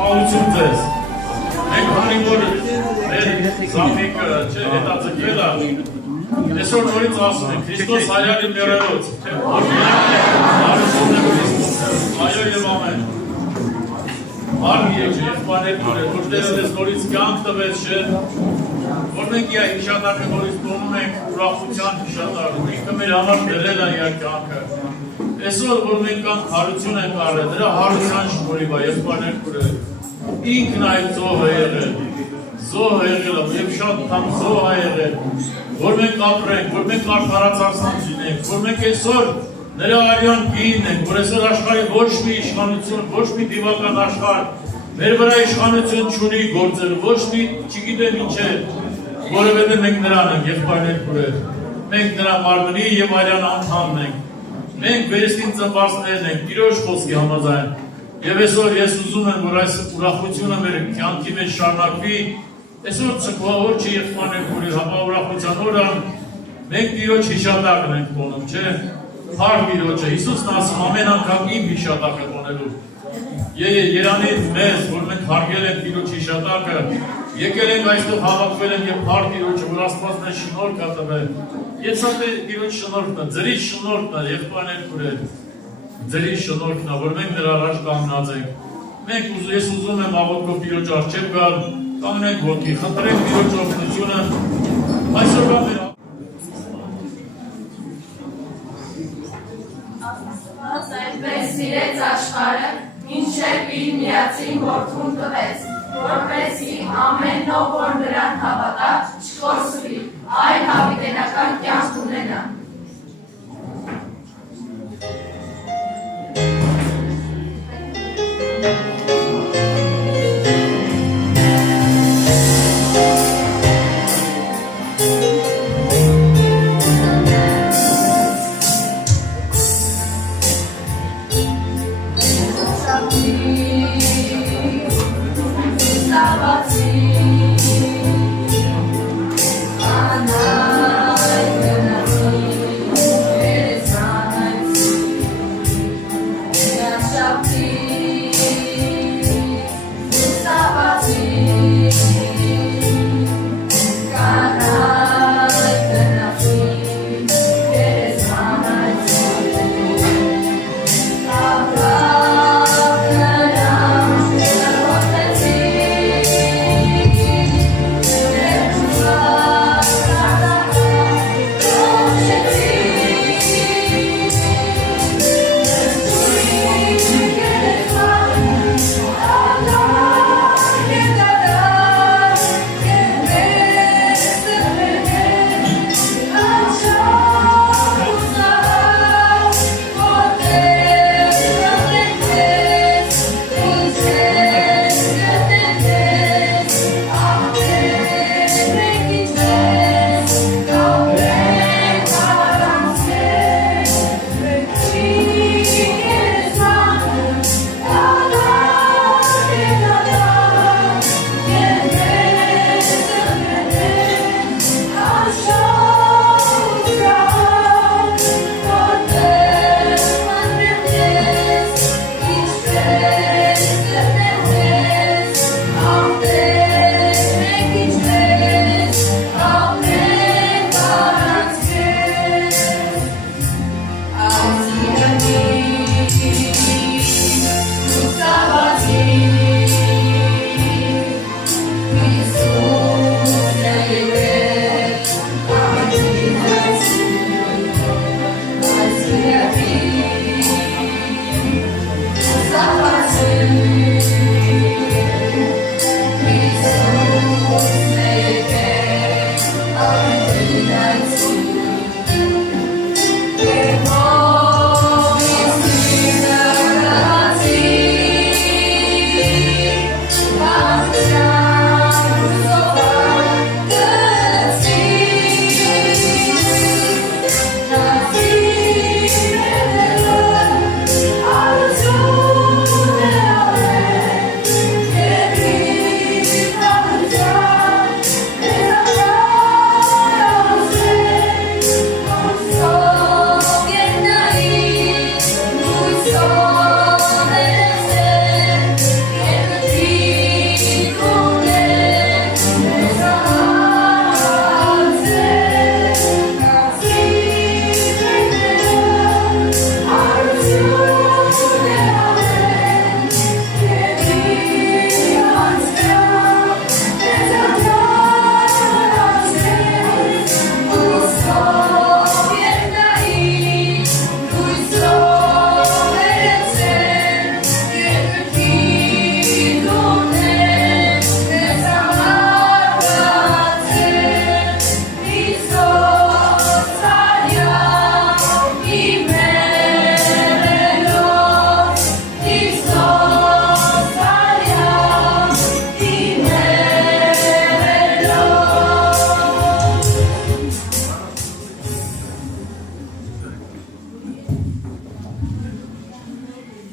Շնորհակալություն ձեզ։ Մենք քանի որ մեր զամիկը հետաձգվել է, այսօր նորից ասում ենք Քրիստոս հայրանի մեռելոց, որ հարություն է Քրիստոսը, այո եւ ամեն։ Արմի եղբայրներ դուրը, որ Տերը ձեզ նորից կյանք տվեց, չէ՞, որ մենք իր հիշատակը նորից տոնում ենք ուրախության հիշատակը, ինքը մեր համար դրել է իր կյանքը։ Այսօր որ մենք կան հարություն ենք արել, դրա հարության շնորհիվ է, եղբայրներ դուրը, ինքն այդ զոհը եղել, եւ շատ բան զոհ է եղել, որ մենք ապրենք, որ մենք արդարացած լինենք, որ մենք այսօր նրա արյան գին ենք, որ այսօր աշխարհի ոչ մի իշխանություն, ոչ մի դիվական աշխարհ մեր վրա իշխանություն չունի գործել, ոչ մի չգիտեմ ինչ է, որովհետև մենք նրան ենք, եղբայրներ դուրը, մենք նրա մարմնի եւ արյան անդամն ենք, մենք վերստին ծնվածներն ենք, Տիրոջ խոսքի համաձայն, եւ այսօր ես ուզում եմ, որ այս ուրախությունը մեր կյանքի մեջ շարունակվի, այսօր ցկվավոր չի եղբայրներ դուրը, հապա ուրախության օրը մենք Տիրոջ հիշատակն ենք տոնում, չէ՞։ Փառք Տիրոջը, Հիսուսն ասում ամեն անգամ իմ հիշատակը տոնելու։ Երանի մեզ, որ մենք հարգել ենք Տիրոջ հիշատակը, եկել ենք այստեղ հավաքվել ենք եւ փառք Տիրոջը, որ Աստված մեզ շնորհք է տվել։ Ես սա Տիրոջ շնորհքն է, ձերի շնորհքն է, եղբայրներ դուրը, ձերի շնորհքն է, որ մենք նրա առաջ կանգնած ենք։ Մենք ես ուզում եմ աղոթքով Տիրոջ առջև գալ, կանգնենք ոտքի, խնդրենք Տիրոջ օգնությունը, այսօրվա մեր Այդպես սիրեց աշխարհը, մինչև իր միածին որդուն տվեց, որպեսզի ամեն ով որ նրան հավատա, չկորսվի, այլ հավիտենական կյանք ունենա։ Anai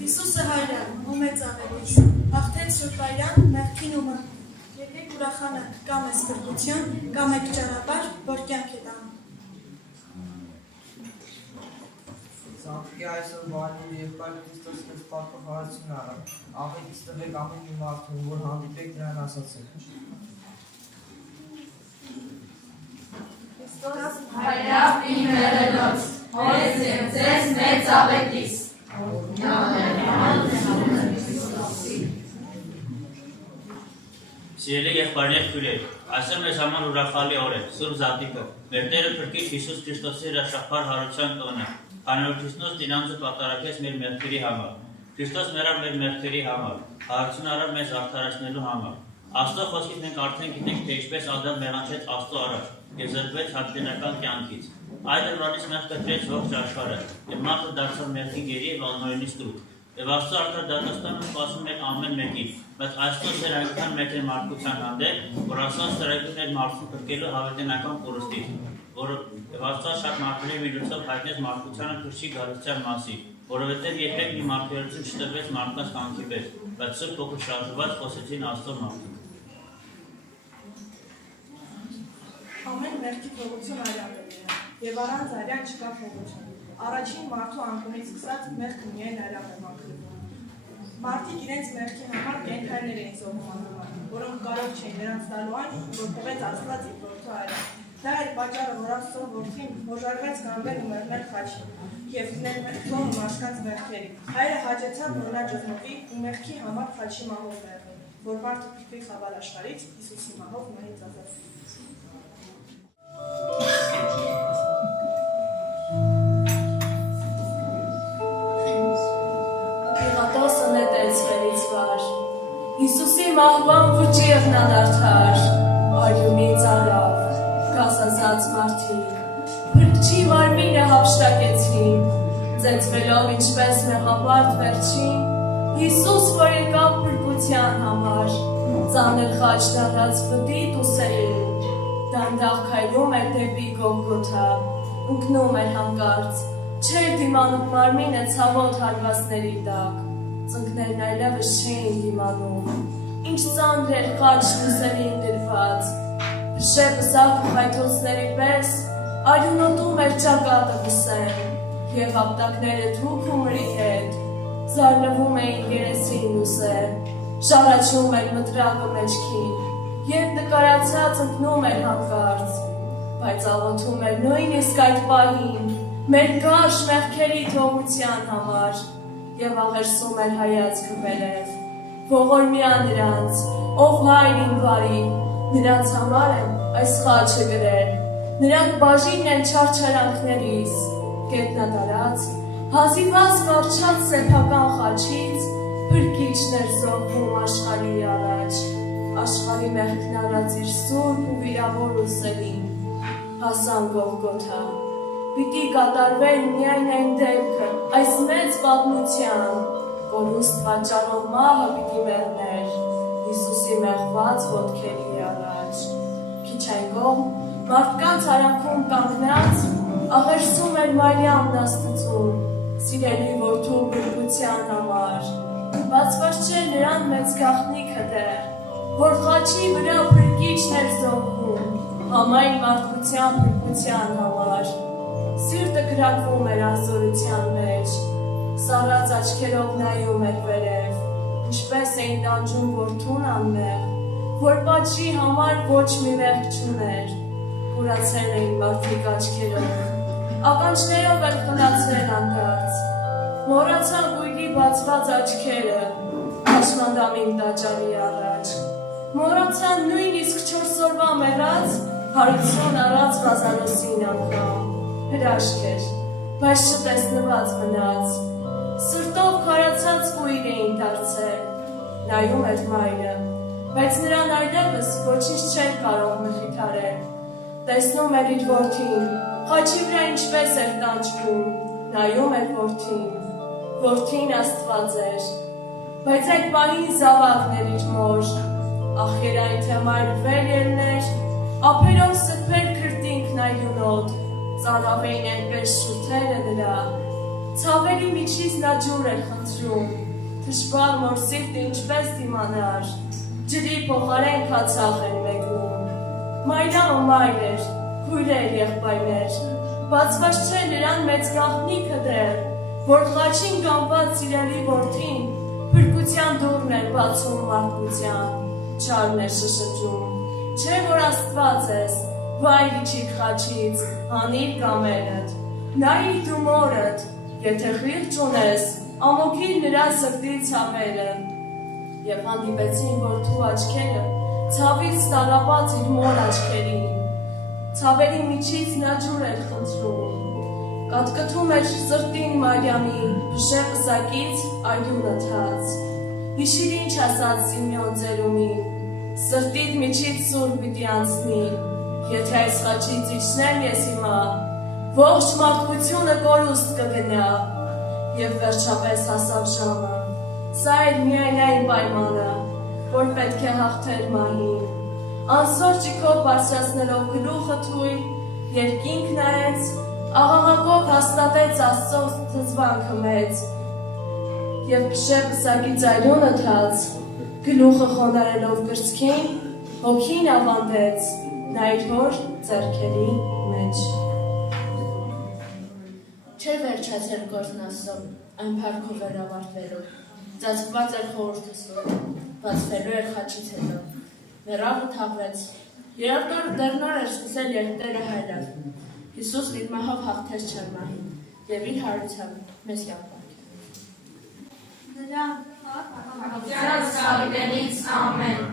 Հիսուսը հայրան, ու մեծ ավելից, հաղթեց Սուրբ Արյան, մեղքին ու մահ։ Եկեք ուրախանը կամ է սպրտություն, կամ եք ճանապարհ, որ կյանք է տանում։ Սանտի այսօր վայրում եղբայր Քրիստոս մեզ պարտավորություն առավ։ Աղետից տվեք ամեն մի մարդուն, որ հանդիպեք նրան ասացեք։ Քրիստոս հայրավ իմ մեղելոց, հորս և ձեզ մեծ ավետիս։ Սիրելի եղբայրներ քույրեր, այսօր մեզ համար ուրախալի օր է, Սուրբ Զատիկը, մեր Տերը Փրկիչ Հիսուս Քրիստոսի հրաշքարար հարության տոնը, քանի որ Քրիստոս Տինանձը պատարակեց մեր մեղքերի համար, Քրիստոս մեռավ մեր մեղքերի համար, հարություն արավ մեզ արդարացնելու համար։ Աստծո խոսքից մենք արդեն գիտենք, թե ինչպես Ադամ մեղանչեց Աստծո առաջ և զրկվեց հաշտենական կյանքից։ Այդ դրանից մեղք կտրեց ողջ աշխարհը, և մարդը դարձավ մեղքի գերի և անօրենի ստրուկ։ Եվ Աստծո արդար դատաստանը սպասում էր ամեն մեկին, բայց Աստծո սերը այնքան մեծ է մարդկության հանդեպ, որ Աստված ստրայկում էր մարդուն փրկելու հավիտենական կորստից, և Աստված շատ մարդների միջոցով հայտնեց մարդկությանը փրկչի գալության մասին, որովհետև երբեք մի մարդկերություն չտրվեց մարդկանց կյանքի պես, բայց Սուրբ Հոգու շարժված խոսեցին Աստծո մարդիկ։ Ամեն մեղքի փողություն արյանն է, և առանց արյան չկա փողություն։ Առաջին մարդու անկումից սկսած մեղքը միայն արյան է մաքրվում։ Մարդիկ իրենց մեղքի համար կենդանիներ էին զոհում անհամար, որոնք կարող չէին նրանց տալու այն, որ թողեց Աստված իր որդու արյան։ Դա էր պատճառը, որ Աստծո որդին հոժարվեց կանգնել ու մեռնել խաչին և զոհը մարդկանց մեղքերի։ Հայրը հաճեցավ, որ նա ջղնովի ու մեղքի համար խաչի մահով մեռնի, որ մարդը փրկվի խավար աշխարհից, Հիսուսի մահով մահից ազատվի։ Պիղատոսը նետեց խելից վար, Հիսուսի մահվան վճիռն ադարդար, արյունից առավ, կասացած մարդիկ, փրկչի մարմինը հափշտակեցին, ծեծվելով ինչպես մեղապարտ վերջին, Հիսուս, որ եկավ փրկության համար, ծանր խաչ դառած պտիտ ու սերին, դանդաղ քայլում էր դեպի Գողգոթա, ընկնում էր հանկարծ, չէր դիմանում մարմինը ցավոտ հարվածների տակ, ծնկներն այլևս չէին դիմանում, ինչ ծանր էր խաչ լույսերին դրված, փշե պսակ ու խայթոցների պես, արյունոտում էր ճակատը վսեն, և ապտակները թուք ու մրի հետ, զարնվում էին երեսին լուսեր, շարաչում էր մտրակը մեջքին, և նկարացած ընկնում էր հանկարծ, բայց աղոթում էր նույնիսկ այդ պահին, մեր կարճ մեղքերի թողության համար, և աղերսում էր հայացքը վերև, ողորմյա նրանց, ով հայր իմ բարի, նրանց համար եմ այս խաչը գրել, նրանք բաժինն են չարչարանքներիս, գետնադարած, հազիվազ վարչած սեփական խաչից, փրկիչն էր զոհվում աշխարհի առաջ, աշխարհի մեղքն արած իր սուրբ ու վիրավոր ուսերին, հասան Գողգոթա, պիտի կատարվեր միայն այն դեպքը, այս մեծ պատմության, կորուստ պատճառով մահը պիտի մեռներ, Հիսուսի մեղված ոտքերի առաջ, քիչ այն կողմ, մարդկանց արանքում կանգնած, աղերսում էր Մարիամն Աստծուն, սիրելի որդու փրկության համար, բացված չէր նրան մեծ գաղտնիքը դեռ, որ խաչի վրա փրկիչն էր զոհվում, համայն մարդկության փրկության համար, սիրտը գրակվում էր ազորության մեջ, սառած աչքերով նայում էր վերև, ինչպես էին տանջում որդուն անմեղ, որ պատժի համար ոչ մի մեղք չուներ, կուրացել էին մարդիկ աչքերով, ականջներով էլ խլացել անդարձ, մոռացան գույրի բացված աչքերը, հաշմանդամին տաճարի առաջ, մոռացան նույնիսկ 4 օրվա մեռած, հարություն առած Ղազարոսին անգամ, հրաշք էր, բայց չտեսնված մնաց, սրտով քարացած կույր էին դարձել, նայում էր մայրը, բայց նրան այլևս ոչինչ չէր կարող մխիթարել, տեսնում էր իր որդին, խաչի վրա ինչպես էր տանջվում, նայում էր որդին Աստված էր, բայց այդ պահին զավակն էր իր մոր, ախերային թե մայր վեր ելներ, ափերով սրբեր քրտինքն այլունոտ, ծանավ էին այնպես շուրթերը նրա, Ցավերի միջից նա ջուր էր խնդրում, թշվառ մոր սիրտը ինչպես դիմանար, ջրի փոխարեն քացախ էր մեկնում։ Մայրամը մայր էր, քույրեր եղբայրներ, բացված չէր նրան մեծ գաղտնիքը դեռ, որ խաչին կամված սիրելի որդին փրկության դուռն էր բացում մարդկության, չարն էր շշրջում, չէ որ Աստված ես, վայր իջիկ խաչից, հանիր կամերդ, նայիր դու մորդ, եթե խիղճ ունես, ամոքիր նրա սրտի ցավերը, եւ հանդիպեցին որդու աչքերը, ցավից տարապած իր մոր աչքերին, ցավերի միջից նա ջուր էր խնդրում, կատկտում էր սրտին Մարիամի, փշե պսակից այդունը թաց, հիշիր ինչ ասաց Սիմեոն ծերումին, սրտիդ միջից սուր պիտի անցնի, եթե այս խաչից իջնեմ ես հիմա, ողջ մարդկությունը կորուստ կգնա, եւ վերջապես հասավ ժամը, սա էր միայն այն պայմանը, որ պետք է հաղթեր մահին, անսոր ճիքով բարձրացնելով գլուխը թույլ, երկինք նայեց, աղաղակով հաստատեց Աստծո թզվանքը մեծ, եւ փշե պսակից այլունը թաց, գլուխը խոնարելով կրծքին, հոգին ավանդեց, նա իր հոր ձեռքերի մեջ։ Չէր վերջացել գործն Աստծո, այն փառքով էր ավարտվելու, ծածկված էր խորհուրդը, բացվելու էր խաչից հետո, մեռաղը թափվեց, երրորդ օրը դեռ նոր էր սկսել երկտերը հայրավ, Հիսուսն իր մահով հաղթեց չար մահին, եւ իր հարությամբ մեզ կյանք բարձր։ Նրան հաղթած Սաղդենից ամեն։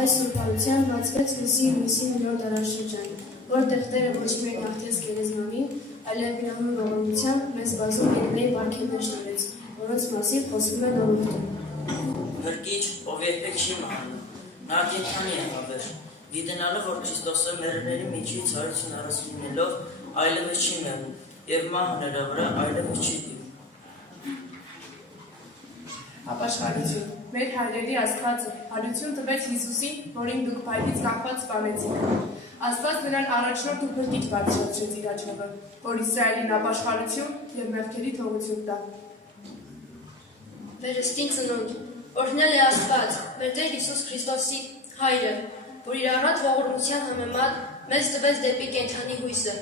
Այս ուրբանության բացվեց լույսի նոր դարաշրջան, որտեղ Տերը ոչ միայն հաղթեց գերեզմանին, այլև իր անուն ողորմությամբ մեզ բազում երկրների պարգևներ շնորհեց, որոնց մասին խոսվում է նորույթում։ Փրկիչ, ով երբեք չի մահանում, նա կենդանի է հավեր, գիտենալը, որ Քրիստոսը մեռելների միջից հարություն առած լինելով, այլևս չի մեռնում, եւ մահը նրա վրա այլևս չի դիմում։ Ապաշխարություն։ Մեր հայրերի Աստվածը հարություն տվեց Հիսուսին, որին դուք փայտից կապված սպանեցիք։ Աստված նրան առաջնորդ ու փրկիչ բարձրացրեց իր աչքով, որ Իսրայելին ապաշխարություն եւ մեղքերի թողություն տա։ Վերստին ծնունդ, օրհնել է Աստված, մեր Տեր Հիսուս Քրիստոսի հայրը, որ իր առատ ողորմության համեմատ մեզ տվեց դեպի կենդանի հույսը,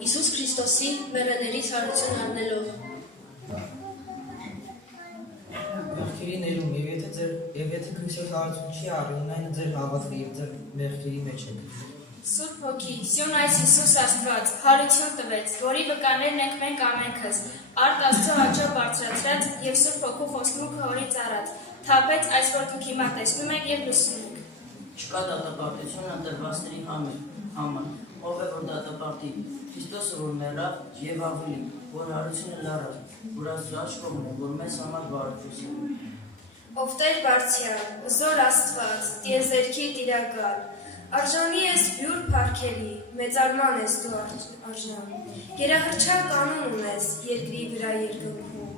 Հիսուս Քրիստոսի մեռելներից հարություն առնելով։ Մեղքերի ներում, եւ եթե Քրիստոս հարություն չի առնում, այն ձեր հավատքը եւ ձեր մեղքերի մեջ եք։ Սուրբ Հոգի, Սյուն այս Հիսուս Աստված, հարություն տվեց, որի վկաներն ենք մենք ամենքս, արդ Աստծո աճը բարձրացրած եւ Սուրբ Հոգու խոստմունքը օրից առած, թափեց այս որ դուք հիմա տեսնում եք եւ լսում եք։ Չկա դատապարտություն ընտրվածների համար, ով է որ դատապարտի, Քրիստոսը որ մեռավ եւ ավելի, որ հարությունը լարավ, որ Աստծո աշխողն է, որ մեզ համար բարություն։ Ով Տեր բարձրյալ, զոր Աստված, տիեզերքի տիրակալ, արժանի ես բյուր փառքերի, մեծարման ես դու արժան, գերահռչակ անուն ունես երկրի վրա երկնքում,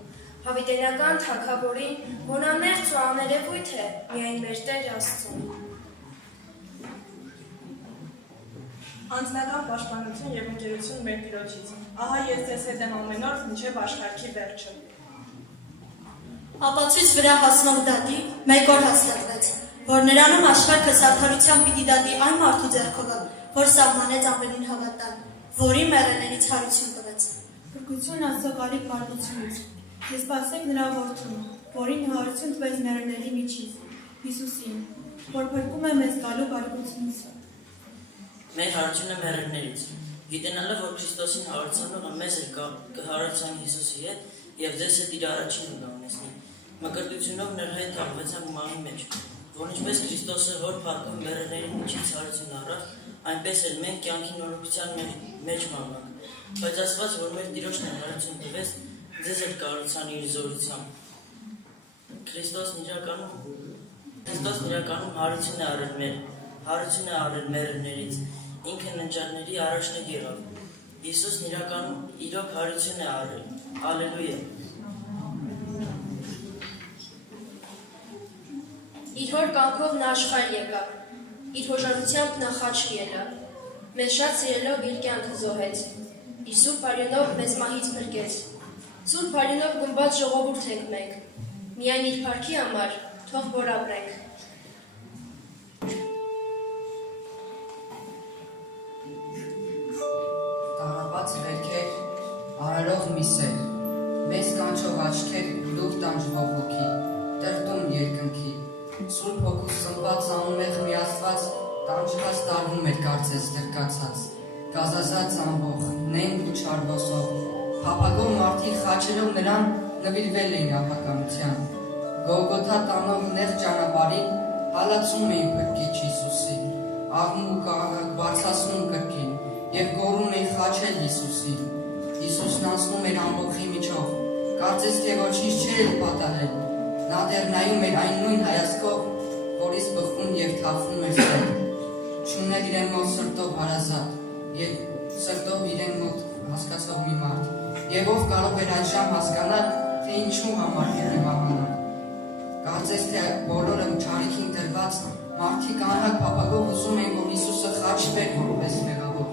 հավիտենական թագավորին, որ ամերձ ու աներևույթ է միայն մեր Տեր Աստծուն։ Անձնական պաշտպանություն եւ ընկերություն մեր Տիրոջից։ Ահա ես ձեզ հետ եմ ամեն օր մինչև աշխարհի վերջը։ Ապացույց վրա հասնող դատի մեկ օր հաստատվեց, որ նրանում աշխարհը սարդարության պիտի դատի այն մարդու ձեռքովը, որ սահմանեց ամենին հավատալ, որի մեռելներից հարություն տվեց։ Փրկություն Աստծո կարիք մարդությունից։ Ես սպասեք նրա որդուն, որին հարություն տվեց մեռելների միջից, Հիսուսին, որ փրկում է մեզ գալու բարկությունից։ Մեր հարությունը մեռելներից, գիտենալով, որ Քրիստոսին հարուցանողը մեզ էլ կհարուցանի Հիսուսի հետ եւ ձեզ հետ իր առաջին կգանեցնի։ Մկրտությունով նրա հետ ապրեցանք մահի մեջ, որ ինչպես Քրիստոսը որ փառքով մեռելների միջից հարություն առավ, այնպես էլ մենք կյանքի նորոգության մեջ մանանք։ Բայց Աստված, որ մեր Տիրոջն է հարություն տվեց, ձեզ էլ կհարուցանի իր զորությամբ։ Քրիստոսն իրականում հարություն է առել մեռելներից, ինքը ննջարների առաջնեկ եղավ։ Հիսուսն իրականում իրոք հարություն է առել։ Ալելույա։ Իր հոր կամքով նա աշխարհ եկավ, իր հոժարությամբ նա խաչք ելավ, մեզ շատ սիրելով իր կյանքը զոհեց, իր սուրբ արյունով մեզ մահից փրկեց, սուրբ արյունով գնված ժողովուրդ ենք մենք, միայն իր փառքի համար թող որ ապրենք։ Տարապած վերքեր, արարող մի սեր, մեզ կանչող աչքեր, լուր տանջվող հոգի, տրտում երկնքի, Սուրբ Հոգու սնված անմեղ միացված, տանջված տարվում էր կարծես դրկացած, գազազած ամբող, նենք ու չարվոսող, հապագող մարդիկ խաչելով նրան նվիրվել էին ապականության, Գողգոթա տանող նեղ ճանապարհին հալածում էին փրկիչ Հիսուսին, աղմուկ ու կաղակ բարձրացնում կրկին եւ գոռում էին խաչել Հիսուսին։ Հիսուսն անցնում էր ամբողջի միջով, կարծես թե ոչինչ չէր պատահել։ Նա դեռ նայում էր այն նույն հայացքով, որից բխում եւ թափվում էր սեր։ Չուներ իրեն մոտ սրտով հարազատ եւ սրտով իրեն մոտ հասկացող մի մարդ։ Եվ ով կարող էր այժմ հասկանալ, թե ինչու համար երևանալ։ Կարծես թե բոլորը ճարիքին դրված մարդիկ անհակ փափագով ուզում են, որ Հիսուսը խաչվեր որպես մեղավոր։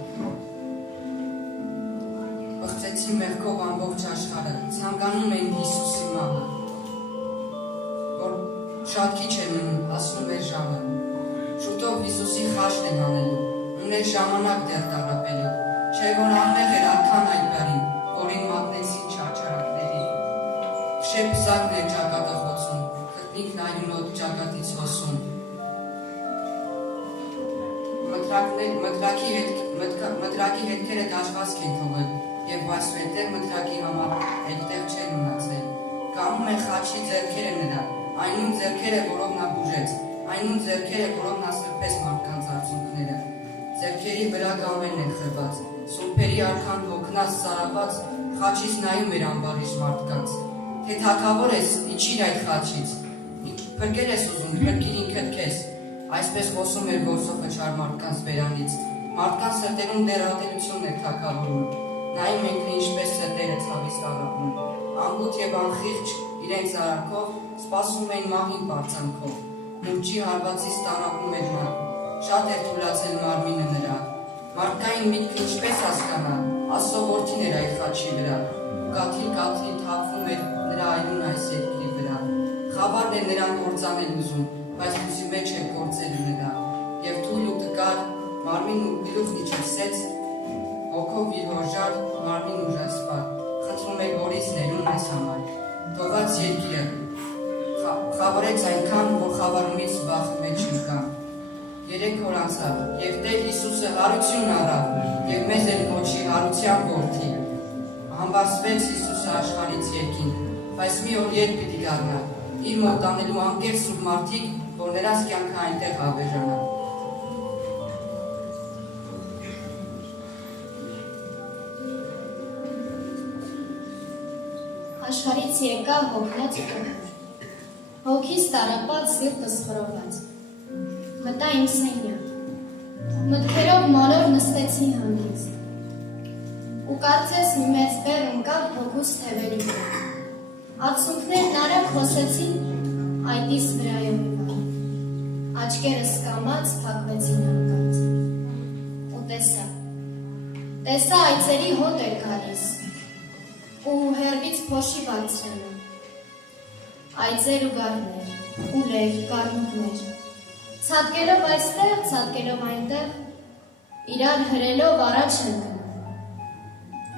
Բղծեցի մեղքով ամբողջ աշխարհը, ցանկանում են Հիսուսի մահը, որ շատ քիչ է մնում, ասում էր ժամը։ Շուտով Հիսուսի խաչն են անելու, ուներ ժամանակ դեռ տառապելու, չէ որ անմեղ էր արքան այդ բարին, որին մատնեցին չարչարանքների։ Շեպսակն էր ճակատը խոցում, քրտնիկն այլունոտ ճակատից հոսում։ Մտրակի հետքերը դաշվածք են թողել, և այսուհետև մտրակի համար այդտեղ չեն մնացել։ Կանում են խաչի ձեռքերը նրան, այնուն ձեռքերը, որով նա բուժեց, այնուն ձեռքերը, որով նա սրբեց մարդկանց արցունքները։ Ձեռքերի վրա գամերն են խրված, սուրբերի արքան հոգնած սարաված, խաչից նայում էր ամբարիշ մարդկանց։ Թե թագավոր ես, իջիր այդ խաչից, փրկել ես ուզում, փրկիր ինքդ քեզ։ Այսպես խոսում էր գործողը չար մարդկանց բերանից, մարդկանց սրտերում դեռ ատելություն էր թագավորում, նայում ենք թե ինչպես սրտերը ցավից տառապում, անգութ և անխիղճ իրենց արարքով սպասում էին մահին պարծանքով, մուրճի հարվածից տառապում էր նա, շատ էր թուլացել մարմինը նրա, մարդկային միտքը ինչպես հասկանա, Աստծո որդին էր այդ խաչի վրա, կաթիլ թափվում էր նրա այլուն այս երկրի վրա, խավարն էր նրան կործանել ուզում, բայց լույսի մեջ է գործել նրա, և թույլ ու տկար մարմին ու գլուխն իջեցրեց, ոգով իր հոժար, մարմին ուժասպար, խնդրում էր որից ներում մեզ համար, թողած երկիրը, խավարեց այնքան, որ խավարումից վախ մեջ ընկան։ 3 օր անցավ, և Տեր Հիսուսը հարություն առավ, և մեզ էլ կոչի հարության որդի։ Համբարձվեց Հիսուսը աշխարհից երկինք, բայց մի օր երբ պիտի դառնա, իր մոտ անելու անկեղծ սուրբ մարդիկ, որ նրանց կյանքը այնտեղ հավերժանա։ Աշխարհից եկավ հոգնած կնոր, հոգիս տարապած սիրտս խռոված, մտա իմ սենյակ, մտքերով մոլոր նստեցի հանգիստ, ու կարծես մի մեծ բեռ ընկավ հոգուս թևերի վրա, ածունքներն արագ հոսեցին այդիս վրայով իվար, աչքերս կամած փակվեցին հանկարծ, ու տեսա այծերի հոտ էր գալիս, ու հեռվից փոշի բարձրանում, այծեր ու գառներ, ուլեր, գառնուկներ, ցատկելով այստեղ, ցատկելով այնտեղ, իրար հրելով առաջ են գնում,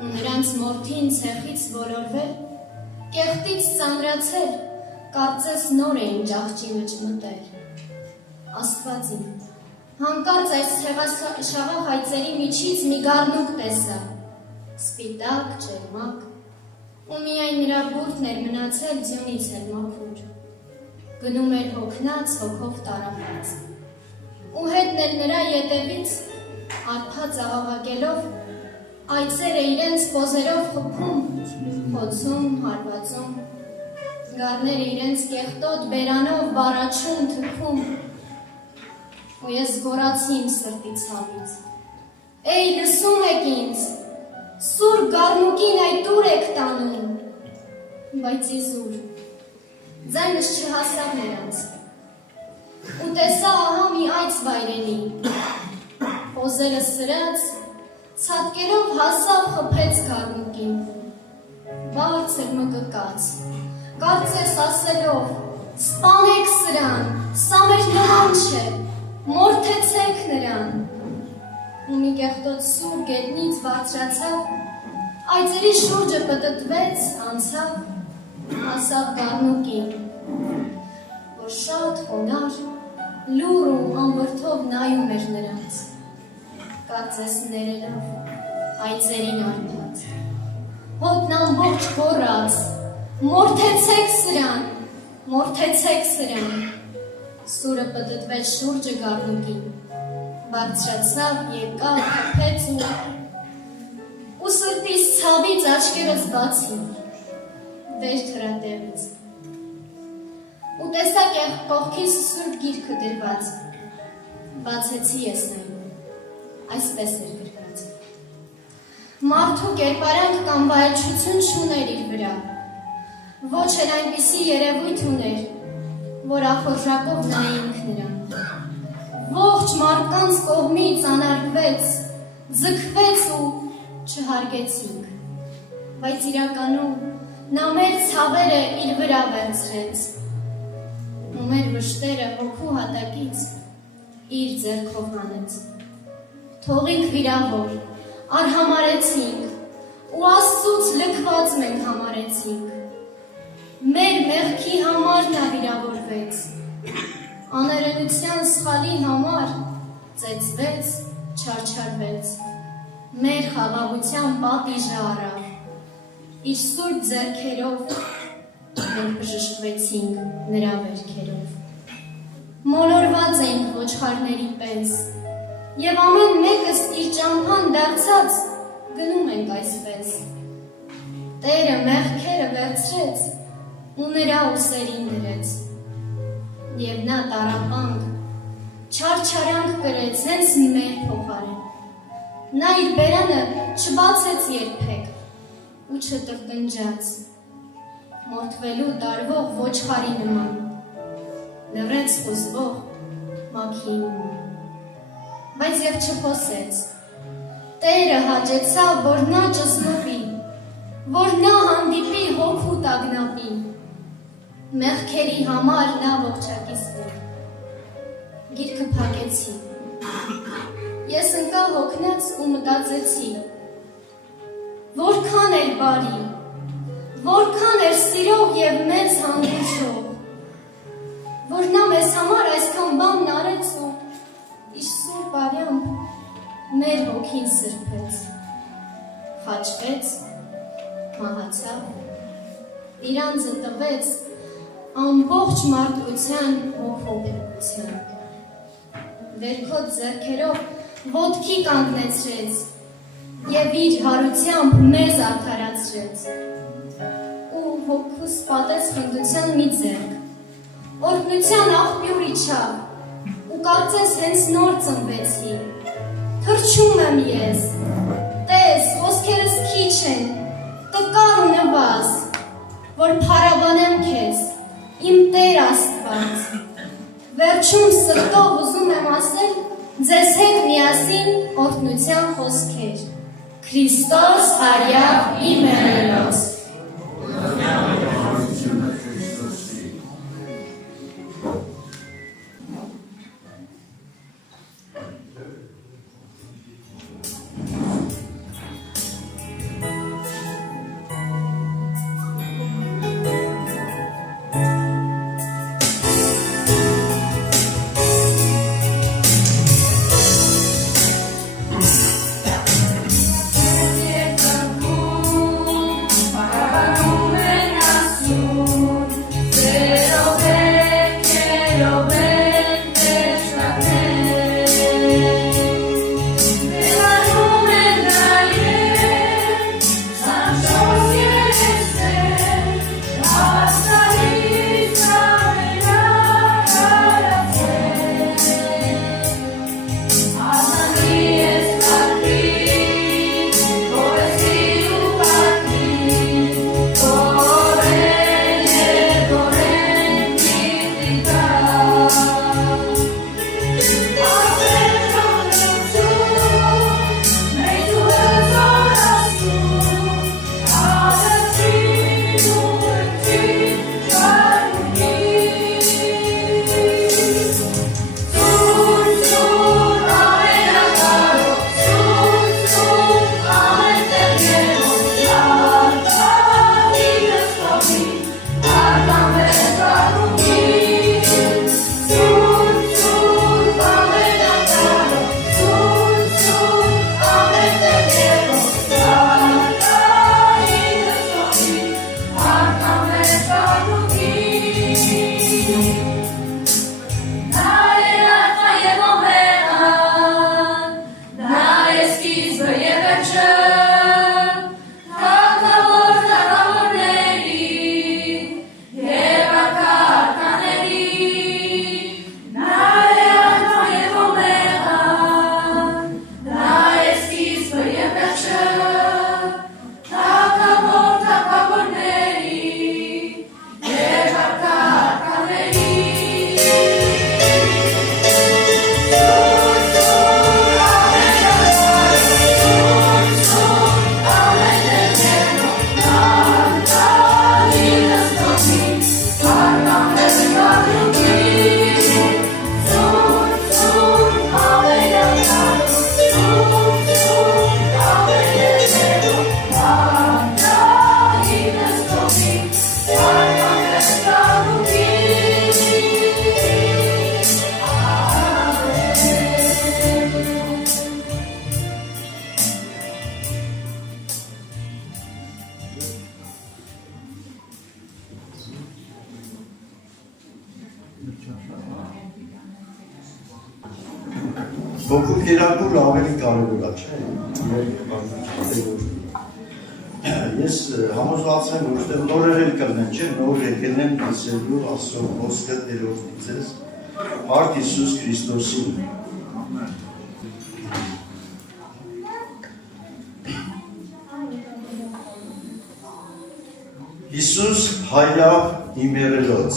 ու նրանց մորթին ցեղից ոլորվել, կեղտից ծանրացել, կարծես նոր էին ճահճի մեջ մտել, Աստվածին, հանկարծ այս ցեղաշաղախ այծերի միջից մի գառնուկ տեսա, սպիտակ, ջերմակ, ու միայն նրա բուրդն էր մնացել ձյունից էր մաքուր, գնում էր հոգնած հոգով տարապած, ու հետն էլ նրա ետևից, արփած աղաղակելով, այծերը իրենց պոզերով խփում, խոցում, հարվածում, գառները իրենց կեղտոտ բերանով բառաչում, թքում, ու ես գոռացի իմ սրտի ցավից, «Էй, լսում եք ինձ, սուրբ գառնուկին այդ ուր եք տանում», բայց իզուր, ձայնս չհասավ նրանց, ու տեսա ահա մի այծ վայրենի, պոզերը սրած, ցատկելով հասավ խփեց գառնուկին, բարձր մկկաց, կարծես ասելով, «Սպանեք սրան, սա մեր նման չէ, մորթեցեք նրան», ու մի կեղտոտ սուր գետնից բարձրացավ, այծերի շուրջը պտտվեց, անցավ, հասավ գառնուկին, որ շատ խոնար, լուռ ու անվրդով նայում էր նրանց, կարծես ներելով այծերին արփած, հոտն ամբողջ գոռաց, «Մորթեցեք սրան, մորթեցեք սրան», սուրը պտտվեց շուրջը գառնուկին, բարձրացավ, եկավ, խփեց ու սրտիս ցավից աչքերս բացին, վեր թրատեղից, ու տեսա կողքիս սուրբ գիրքը դրված, բացեցի ես նայում, այսպես էր գրված, մարդու կերպարանք կամ վայելչություն չուներ իր վրա, ոչ էլ այնպիսի երևույթ ուներ, որ ախորժակով նայինք նրան, ողջ մարդկանց կողմից անարգվեց, ձգվեց ու չհարգեցինք, բայց իրականում նա մեր ցավերը իր վրա վերցրեց, ու մեր վշտերը հոգու հատակից իր ձեռքով հանեց, թողինք վիրավոր, արհամարեցինք, ու Աստծուց լքված մենք համարեցինք, մեր մեղքի համար նա վիրավորվեց, աներենության սխալի համար ծեծվեց, չարչարվեց, մեր խաղաղության պատիժը առավ, իր սուրբ ձեռքերով մենք բժշկվեցինք նրա վերքերով, մոլորված էինք ոչխարների պես, և ամեն մեկս իր ճամփան դարձած գնում ենք այսպես, Տերը մեղքերը վերցրեց ու նրա ուսերին դրեց, և նա տարապանք, չարչարանք կրեց հենց մեր փոխարեն, նա իր բերանը չբացեց երբեք ու չտրտնջաց, մորթվելու տարվող ոչխարի նման, լռեց խոսվող մաքրի նման, բայց և չփոսեց, Տերը հաճեցավ, որ նա ճզմվի, որ նա հանդիպի հոգու տագնապի, մեղքերի համար նա ողջակիցվի, գիրքը փակեցի, ես ընկա հոգնած ու մտածեցի, որքան էր բարի, որքան էր սիրող և մեզ հանդիչող, որ նա մեզ համար այսքան բանն արեց ու իր սուրբ արյամբ մեր հոգին սրբեց, խաչվեց, մահացավ, իր անձը տվեց ամբողջ մարդկության ողողության, վերքոտ ձեռքերով ոտքի կանգնեցրեց և իր հարությամբ մեզ արդարացրեց ու հոգուս պատեց խնդության մի ձեռք, օրհնության աղբյուր իջավ ու կարծես հենց նոր ծնվեցի, թռչում եմ ես, տես, խոսքերս քիչ են, տկար ու նվազ, որ փառաբանեմ քեզ, իմ Տեր Աստված, վերջում սրտով ուզում եմ ասել ձեզ հետ միասին օրհնության խոսքեր, Քրիստոս հարյավ իմերելոս։ Հոգու կերակուրը ավելի կարևոր է, չէ՞։ Ես համոզված եմ, որ այստեղ նորեր էլ կլնեն, չէ՞, նոր եկել են ասելու Աստծո խոսքը ներողնի ձեզ, Մարդ Հիսուս Քրիստոսին։ Հիսուս հայրավ իմ եղելոց։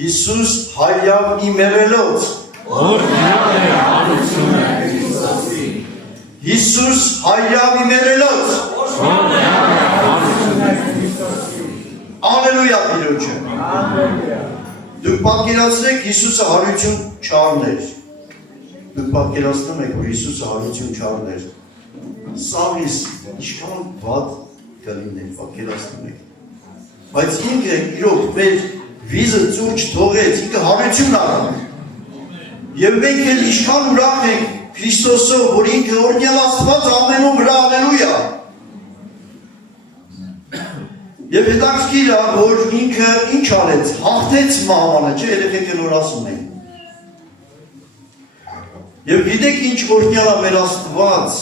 Հիսուս հայրավ իմ եղելոց։ Հիսուս հայրավ իմ եղելոց։ Ալելույա Տիրոջը։ Դուք պատկերացրեք Հիսուսը հարություն չարներ։ դուք պատկերացնում եք, որ Հիսուսը 104 էր։ Սաղիս ինչքան վատ կլիներ, պատկերացնում եք։ Բայց ինքը իրոք մեր վիզը ծուր չթողեց, ինքը 100 արավ։ Եվ մենք էլ ինչքան ուրախ ենք Քրիստոսով, որ ինքը օրհնյալ Աստված ամենում վրա, ալելույա։ Եվ հետաքրքիր է, որ ինքը ինչ արեց, հաղթեց մահվանը, չէ, երեխեք նոր ասում ենք։ Եվ գիտեք ինչ օրհնյալ է մեր Աստված,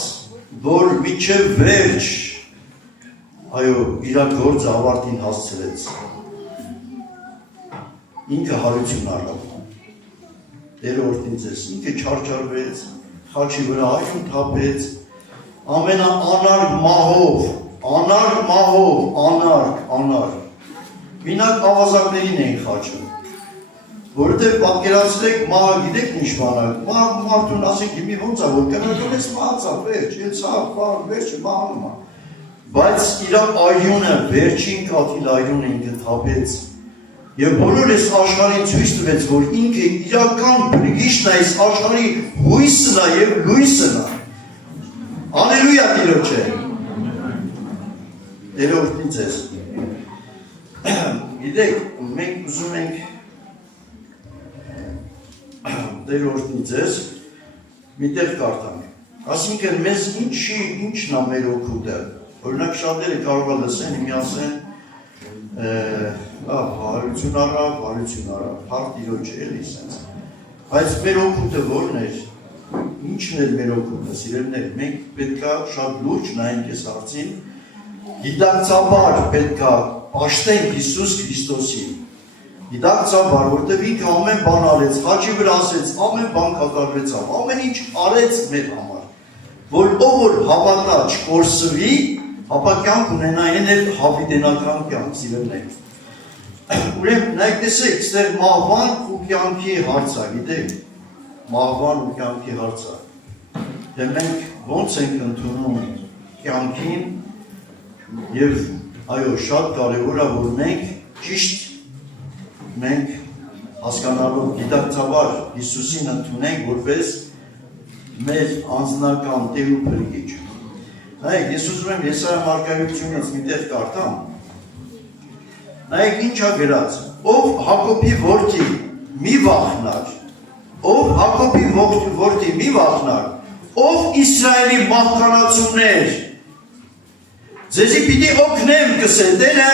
որ մինչև վերջ, այո, իր գործը ավարտին հասցրեց։ Ինքը 100 արավ։ Տերը օրհնի ձեզ, ինքը չարչարվեց, խաչի վրա այուն թափեց, ամենաանարգ մահով, անարգ։ Մինակ ավազակներին էին խաչում, որովհետև պատկերացրեք մահը գիտեք ինչ բանակ, մարդուն ասենք հիմի ոնց է, որ կնորդոնես մահացա, վերջ, վերջը մահանում է, բայց իրա այրյունը, վերջին կաթիլ այրյունը ինքը թափեց, և բոլոր ես աշխարհին ցույց տվեց, որ ինքը իրական բրգիչն է, այս աշխարհի հույսն է և լույսն է, ալելույա Տիրոջ է, Տերը օրհնի ձեզ, գիտեք, մենք ուզում ենք, Տերը օրհնի ձեզ, միտեղ կարդանք, ասինքն մեզ ինչն է մեր օգուտը, օրինակ շատերը կարող է լսեն, հիմի ասեն, հարություն արավ, հարթ Տիրոջ էլի սենց, բայց մեր օգուտը որն էր, ինչն էր մեր օգուտը, սիրելիներ, մենք պետք է շատ լուրջ նայենք այս հարցին, գիտակցաբար պետք է պաշտենք Հիսուս Քրիստոսին, գիտակցաբար, որտև ինքը ամեն բան արեց, խաչի վրա ասեց, ամեն բան կատարվեցավ, ամեն ինչ արեց մեր համար, որ ով որ հավատա չկորսվի, ապա կյանք ունենա են էլ հավիտենական կյանք, սիրելիներ։ Ուրեմն նայեք տեսեք, ստեղ մահվան ու կյանքի հարց է, գիտեք, մահվան ու կյանքի հարց է։ Դե մենք ոնց ենք ընդունում կյանքին եւ այո, շատ կարևոր է, որ մենք ճիշտ մենք հասկանալով գիտակցաբար Հիսուսին ընդունենք որպես մեր անձնական Տեր ու Փրկիչ։ Նայեք, ես ուզում եմ Եսայիա մարգարեությունից մի տեղ կարդամ։ Նայեք ինչ է գրած. ով Հակոբի որդի մի վախնար, ով Հակոբի որդի մի վախնար, ով Իսրայելի մահկանացուներ, ձեզի պիտի օգնեմ կսե Տերը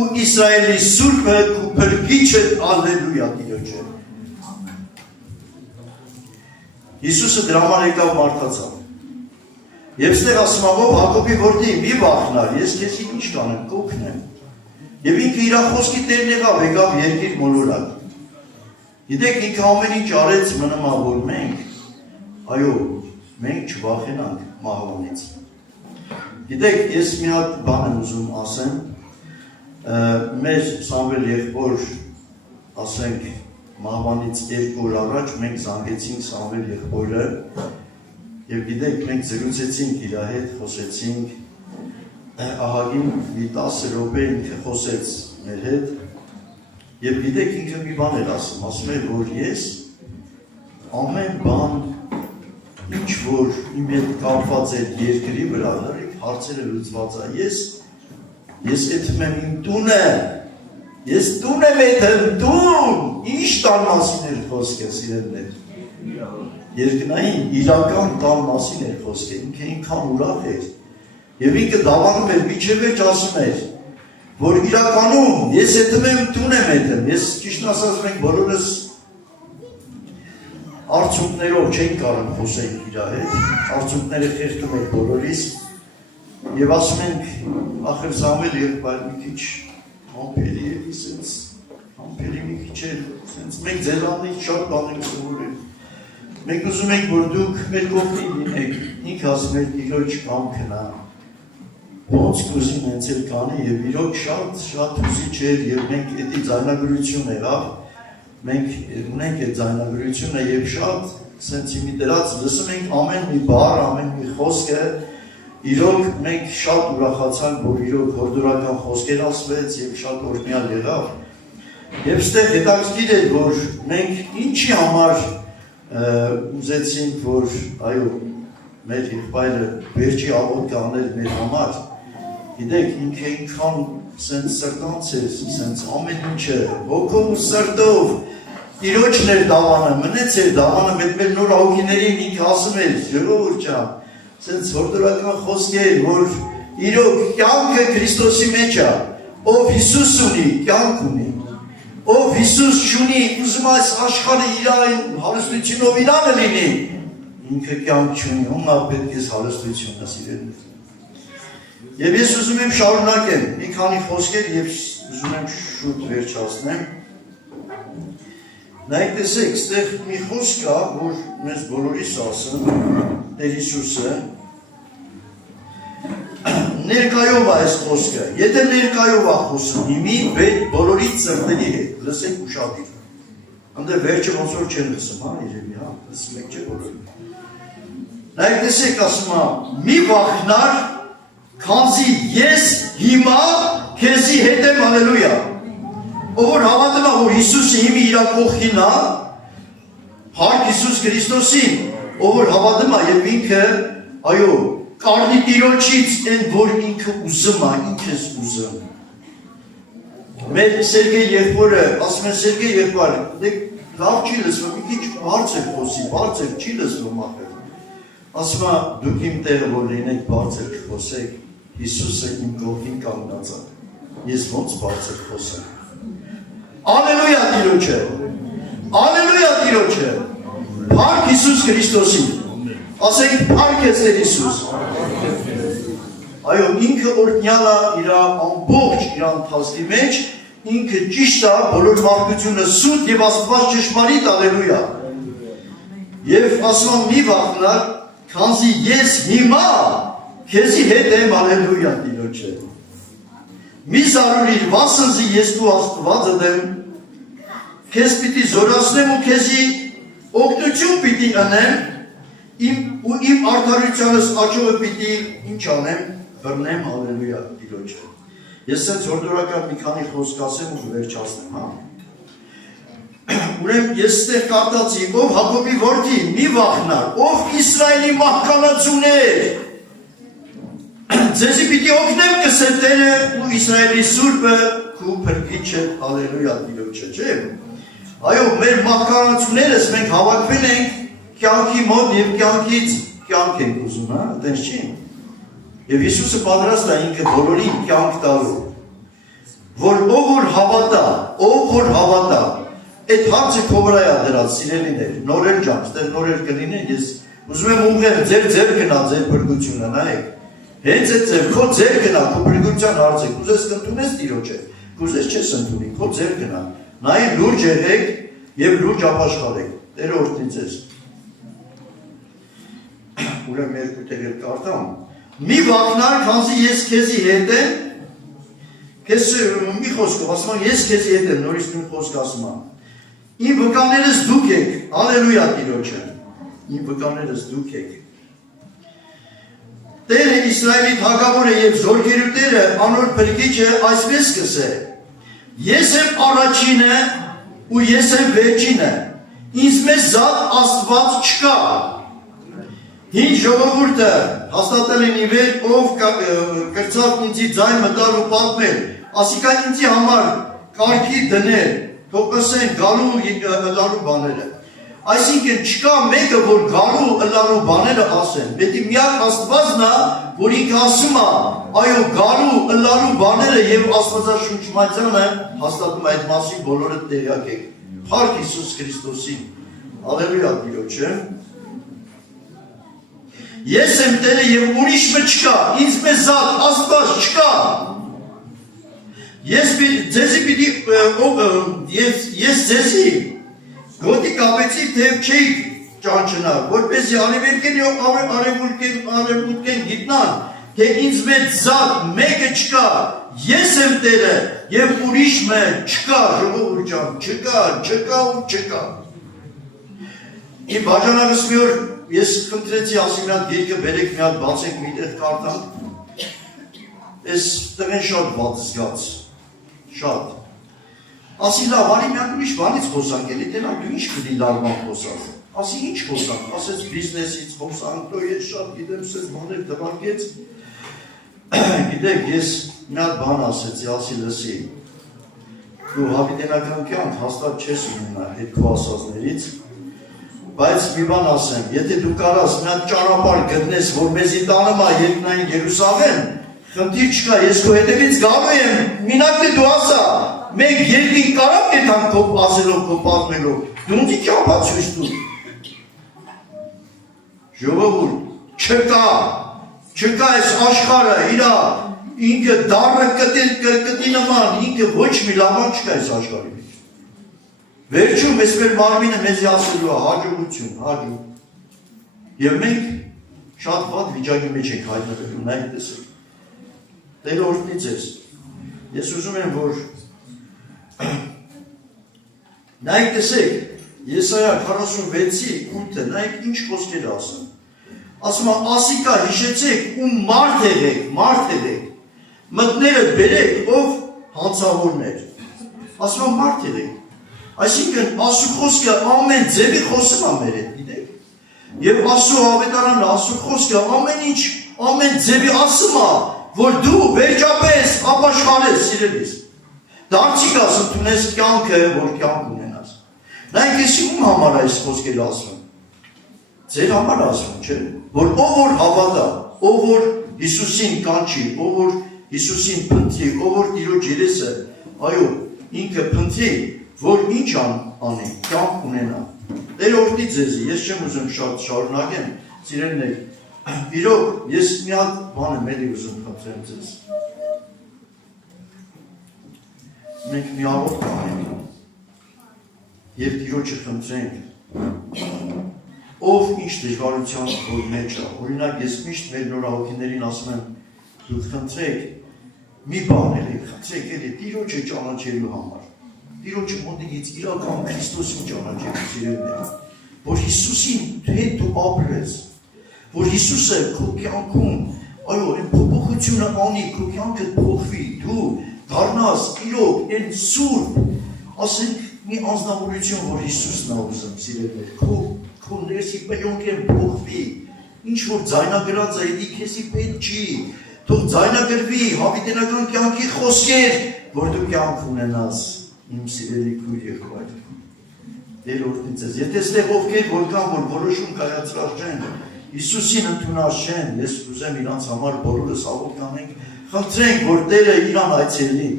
ու Իսրայելի Սուրբը ու Փրկիչը, ալելույա Տիրոջը։ Հիսուսը դրա համար եկավ մարդացավ։ Եվ ստեղ ասում է, ով Հակոբի որդի մի վախնար, ես քեզի ինչ կանեմ, կօգնեմ։ Եվ ինքը իր խոսքի տերն եղավ երկիր մոլորակ։ Գիտեք, ինքը ամեն ինչ արեց մնում է, որ մենք, այո, մենք չվախենանք մահվանից։ Գիտեք, ես մի հատ բան եմ ուզում ասեմ, մեր Սամվել եղբոր, ասենք, մահվանից 2 օր առաջ մենք զանգեցինք Սամվել եղբորը և գիտեք, մենք զրուցեցինք իր հետ, խոսեցինք, ահագին մի 10 րոպե ինքը խոսեց մեր հետ և գիտեք, ինքը մի բան էր ասում էր, որ ես ամեն բան, ինչ որ իմ հետ կապված էր երկրի վրա, հարցերը լուծված է, ես եթում եմ իմ տունը, ես տուն եմ եթում, տուն, ինչ տան մասին էր խոսքը, սիրելիներ, երկնային, իրական տան մասին էր խոսքը, ինքը ինքան ուրախ էր, և ինքը դավանում էր, միջև վերջ ասում էր, որ իրականում, ես եթում եմ տուն եմ եթում, ես ճիշտ ասած մենք բոլորս արդյունքներով չենք կարող խոսենք իր հետ, արդյունքները խեղդում ենք բոլորիս, և ասում ենք, ախր Սամվել եղբայր մի քիչ համբերի էլի, սենց համբերի մի քիչ էլ, սենց մենք ձերանից շատ բան ենք սովորել։ Մենք ուզում ենք, որ դուք մեր կողքին լինեք, ինքը ասում էր Տիրոջ կամքն է, ոնց կուզին հենց էլ կանի և իրոք շատ հուզիչ էր և մենք էդի ձայնագրություն եղավ, մենք ունենք այդ ձայնագրությունը և շատ սենց իմի դրած լսում ենք ամեն մի բառ, ամեն մի խոսքը, իրոք մենք շատ ուրախացանք, որ իրոք հորդորական խոսքեր ասվեց և շատ օրհնյալ եղավ և ստեղ հետաքրքիր էր, որ մենք ինչի համար ուզեցին, որ այո, մեր եղբայրը վերջի աղոտ կաներ մեր համար, գիտեք, ինքը ինքան սենց սրտանց էր, սենց ամեն ինչը, հոգով ու սրտով, իրոչն էր դավանը, մնեց էր դավանը, մետ մեր նոր աղոքիներին ինքը ասում էր, ժողովուրդ ջան, սենց հորդորական խոսքեր, որ իրոք կյանքը Քրիստոսի մեջ է, ով Հիսուս ունի, կյանք ունի, ով Հիսուս չունի, ուզում այս աշխարհը իր հարստությունով իրանը լինի, ինքը կյանք չունի, ումա պետք է հարստությունը սիրելիներ։ Եվ ես ուզում եմ շարունակեմ մի քանի խոսքեր եւ ուզում եմ շուտ վերջացնեմ։ Նայեք, տեսեք, այստեղ մի խոսք կա, որ մեզ բոլորիս ասում Տեր Հիսուսը ներկայով է այս խոսքը, եթե ներկայով է խոսում, հիմի բոլորի ծրտերի հետ, լսենք ուշադիր, ընդեր վերջը ոնց որ չեն լսում, հա, երևի, հա, լսում եք չէ բոլորի։ Նայեք, տեսեք, ասում է, մի վախնար, քանզի ես հիմա քեզի հետ եմ, հալելույա, ով որ հավատում է, որ Հիսուսը հիմի իր կողքին է, Փառք Հիսուս Քրիստոսին, ով որ հավատում է եւ ինքը, այո, Կարնի տիրոջից են, որ ինքը ուզում է, ինքս ուզում։ Մեր Սերգեյ եղբորը, ասում են Սերգեյ եղբոր, լավ չի լսվում, մի քիչ բարձր խոսի, բարձր չի լսվում ախր։ Ասում է, դուք իմ տեղը որ լինեք բարձր կխոսեք, Հիսուսը իմ կողքին կանգնած է։ Ես ոնց բարձր խոսեմ։ Ալելույա Տիրոջը։ Ալելույա Տիրոջը։ Փառք Հիսուս Քրիստոսին։ Ասենք փառք ես Տեր Հիսուս։ Այո, ինքը օրհնյալ է իր ամբողջ իր ընթացքի մեջ, ինքը ճիշտ է, բոլոր մարդկությունը սուտ եւ Աստված ճշմարիտ, ալելույա։ Եվ ասում եմ մի վախնար, քանզի ես հիմա քեզի հետ եմ, ալելույա Տիրոջը։ Մի զարուրիր, վասնզի ես դու Աստվածդ եմ, քեզ պիտի զորացնեմ ու քեզի օգնություն պիտի անեմ, իմ արդարությանս աչողը պիտի ինչ անեմ, բռնեմ, հալելույա Տիրոջը։ Ես սենց հորդորական մի քանի խոսք ասեմ ու վերջացնեմ, հա։ Ուրեմն ես ստեղ կարդացի, ով Հակոբի որդի, մի վախնար, ով Իսրայելի մահկանացուներ, ձեզի պիտի օգնեմ կսեմ Տերը ու Իսրայելի Սուրբը քու փրկիչը, հալելույա Տիրոջը, չէ՞։ Այո, մեր մահկանացուներս մենք հավաքվել ենք կյանքի մոտ եւ կյանքից կյանք ենք ուզում, հա, այդպես չի։ Եվ Հիսուսը պատրաստ է ինքը բոլորին կյանք տալու, որ ով որ հավատա, այդ հարցը քո վրա է դրած, սիրելիներ, նորեր ջան, այստեղ նորեր կլինեն, ես ուզում եմ ուղղեմ ձեր ձեռքն ա ձեր փրկությունը, նայեք։ Հենց այդ ձեր քո ձեռքն ա քո փրկության հարցը, կուզես կընդունես Տիրոջը, կուզես չես ընդունի, քո ձեռքն ա։ Նայ լուրջ եղեք եւ լուրջ ապաշխարեք, Տերը օրհնի ձեզ։ Ուրեմն երկու տեղեր կարդամ։ Մի վախնար, քանզի ես քեզի հետ եմ, քեզ մի խոսքով ասում եմ, ես քեզի հետ եմ, նորից նույն խոսք ասում եմ։ Իմ վկաներս դուք եք, ալելույա Տիրոջը։ Իմ վկաներս դուք եք։ Տերը Իսրայելի թագավորը եւ զորքերի Տերը անոր փրկիչը այսպես կսե. Ես եմ առաջինը ու ես եմ վերջինը։ Ինձ մեզ զատ Աստված չկա։ Հին ժողովուրդը հաստատել են իվեր, ով կրծավ ինձի ձայն մտալ ու պատմել, ասիկա ինձի համար կարգի դներ, թող ասեն գալու ըլլալու բաները։ Այսինքն չկա մեկը, որ գալու ըլլալու բաները ասեն, պետք է միակ Աստվածն է, որ ինքը ասում է, այո գալու ըլլալու բաները եւ Աստվածաշունչմայցանը հաստատում այդ մասին բոլորը տեղյակ եք։ Փառք Հիսուս Քրիստոսին։ Ալելույա Տիրոջը։ Ես եմ Տերը եւ ուրիշ մը չկա, ինձ մեզ զատ Աստված չկա։ Ես ձեզի պիտի ես ձեզի գոտի կապեցի թեև չէիք ճանչնա, որպեսզի արևելքեն եւ արևմուտքեն գիտնան, թե ինձ մեծ զատ մեկը չկա, ես եմ Տերը եւ ուրիշ մը չկա, ժողովուրդ ջան, չկա ու չկա։ Իմ բաժանագս մի օր ես խնդրեցի ասի մի հատ գիրքը բերեք մի հատ բացեք մի տեղ կարդանք, ես տղեն շատ վատ զգաց, շատ։ Ասի լավ, արի մի հատ ուրիշ բանից խոսանք էլի, տենա դու ինչ կդի լավ բան խոսած։ ասի ինչ խոսանք, ասեց բիզնեսից խոսանք, դո ես շատ գիտեմ, սես բաներ դվարկեց, գիտեք, ես մի հատ բան ասեցի, ասի լսի, դու հավիտենական կյանք հաստատ չես ունենա հետ քո ասածներից, բայց մի բան ասեմ, եթե դու կարաս մի հատ ճանապարհ գտնես, որ մեզի տանում է երկնային Երուսաղեմ, խնդիր չկա, ես քո հետևից գալու եմ, մինակ դու ասա, մենք երկին կարամ կետանք քո ասելով, քո պատմելով, դու ունի ճամփա ցույց տուր։ Ժողովուրդ, չկա այս աշխարհը, իրա ինքը դառը կտի նման, ինքը ոչ մի լավան չկա այս աշխարհի մեջ։ Վերջում ես մեր մարմինը մեզի ասելու է հաջողություն, հաջող։ Եվ մենք շատ վատ վիճակի մեջ ենք հայտնվելու, նայեք տեսեք։ Տերը օրհնի ձեզ։ Ես ուզում եմ, որ նայեք տեսեք, Եսայա 46:8, նայեք ինչ խոսքեր ասում։ Ասում է, ասիկա հիշեցեք ու մարդ եղեք, մտները բերեք, ով հանցավորներ։ Ասում է, մարդ եղեք։ Այսինքն, ասու խոսքը ամեն ձևի խոսում է մեր հետ, գիտեք։ Եվ ասու ավետարանը, ասու խոսքը ամեն ինչ, ամեն ձևի ասում է, որ դու վերջապես ապաշխարես սիրելիս։ Դարձիկ ասում, տունես կյանքը, որ կյանք ունենաս։ Նայեք ես ում համար այս խոսքերը ասում։ Ձեր համար ասում, չէ՞։ Որ ով որ հավատա, ով որ Հիսուսին կանչի, ով որ Հիսուսին փնտրի, ով որ Տիրոջ երեսը, այո, ինքը փնտրի, որ ինչ անի, կյանք ունենա։ Տեր օրհնի ձեզի, ես չեմ ուզում շատ շարունակեմ, սիրելիներ, իրոք ես մի հատ բան եմ էլի ուզում խնդրեմ ձեզ։ Մենք մի աղոտ կանենք և Տիրոջը խնդրենք, ով ինչ դժվարության որ մեջ է, օրինակ ես միշտ մեր նորահոգիներին ասում եմ, դուք խնդրեք, մի բան էլի, խնդրեք էլի Տիրոջը ճանաչելու համար, Տիրոջը մոտիկից իրական Քրիստոսին ճանաչելու սիրելիներ, որ Հիսուսին հետ դու ապրես, որ Հիսուսը քո կյանքում, այո, այն փոփոխությունը անի, քո կյանքը փոխվի, դու դառնաս իրոք այն սուրբ, ասենք մի անձնավորություն, որ Հիսուսն է ուզում, սիրելիներ, քո ներսի պեյոնքեն փոխվի, ինչ որ ձայնագրած է, դի քեզի պետք չի, թող ձայնագրվի հավիտենական կյանքի խոսքեր, որ դու կյանք ունենաս, իմ սիրելի քույր եղբայր։ Տեր օրհնի ձեզ, եթե ստեղ ովքեր որ կան, որ որոշում կայացրած չեն, Հիսուսին ընդունած չեն, ես ուզեմ իրանց համար բոլորս աղոտ կանենք, խնդրենք, որ Տերը իրան այցելի,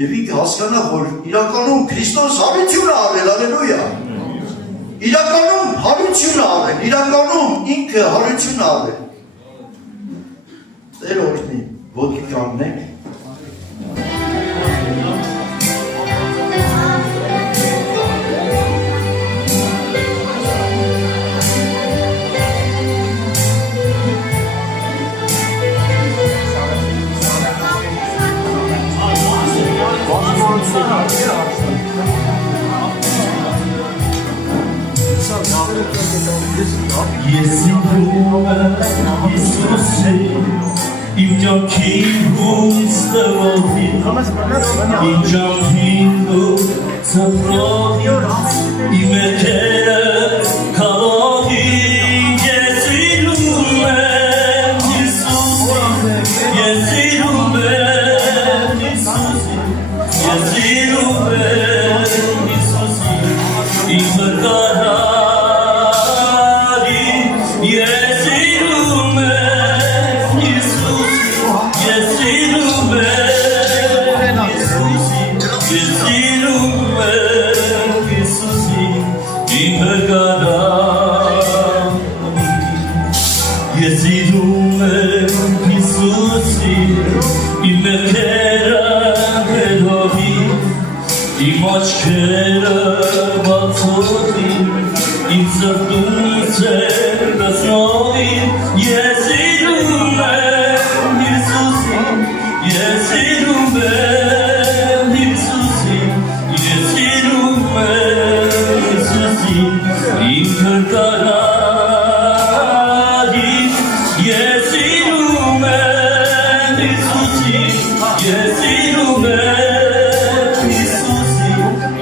և ինքը հասկանա, որ իրականում Քրիստոս հարություն է արել, ալելույա, իրականում հարություն է արել, իրականում ինքը հարություն է արել։ Տեր օրհնի, ոտքի կանգնենք, Ես իմ Հիսուսի իմ ջանքին հույս տվողի իմ ջանքին դու ծնողի իմ մեղքերը քավողի ես սիրում եմ Հիսուսի ես սիրում եմ Հիսուսի ես սիրում եմ Հիսուսի իմ մրգարը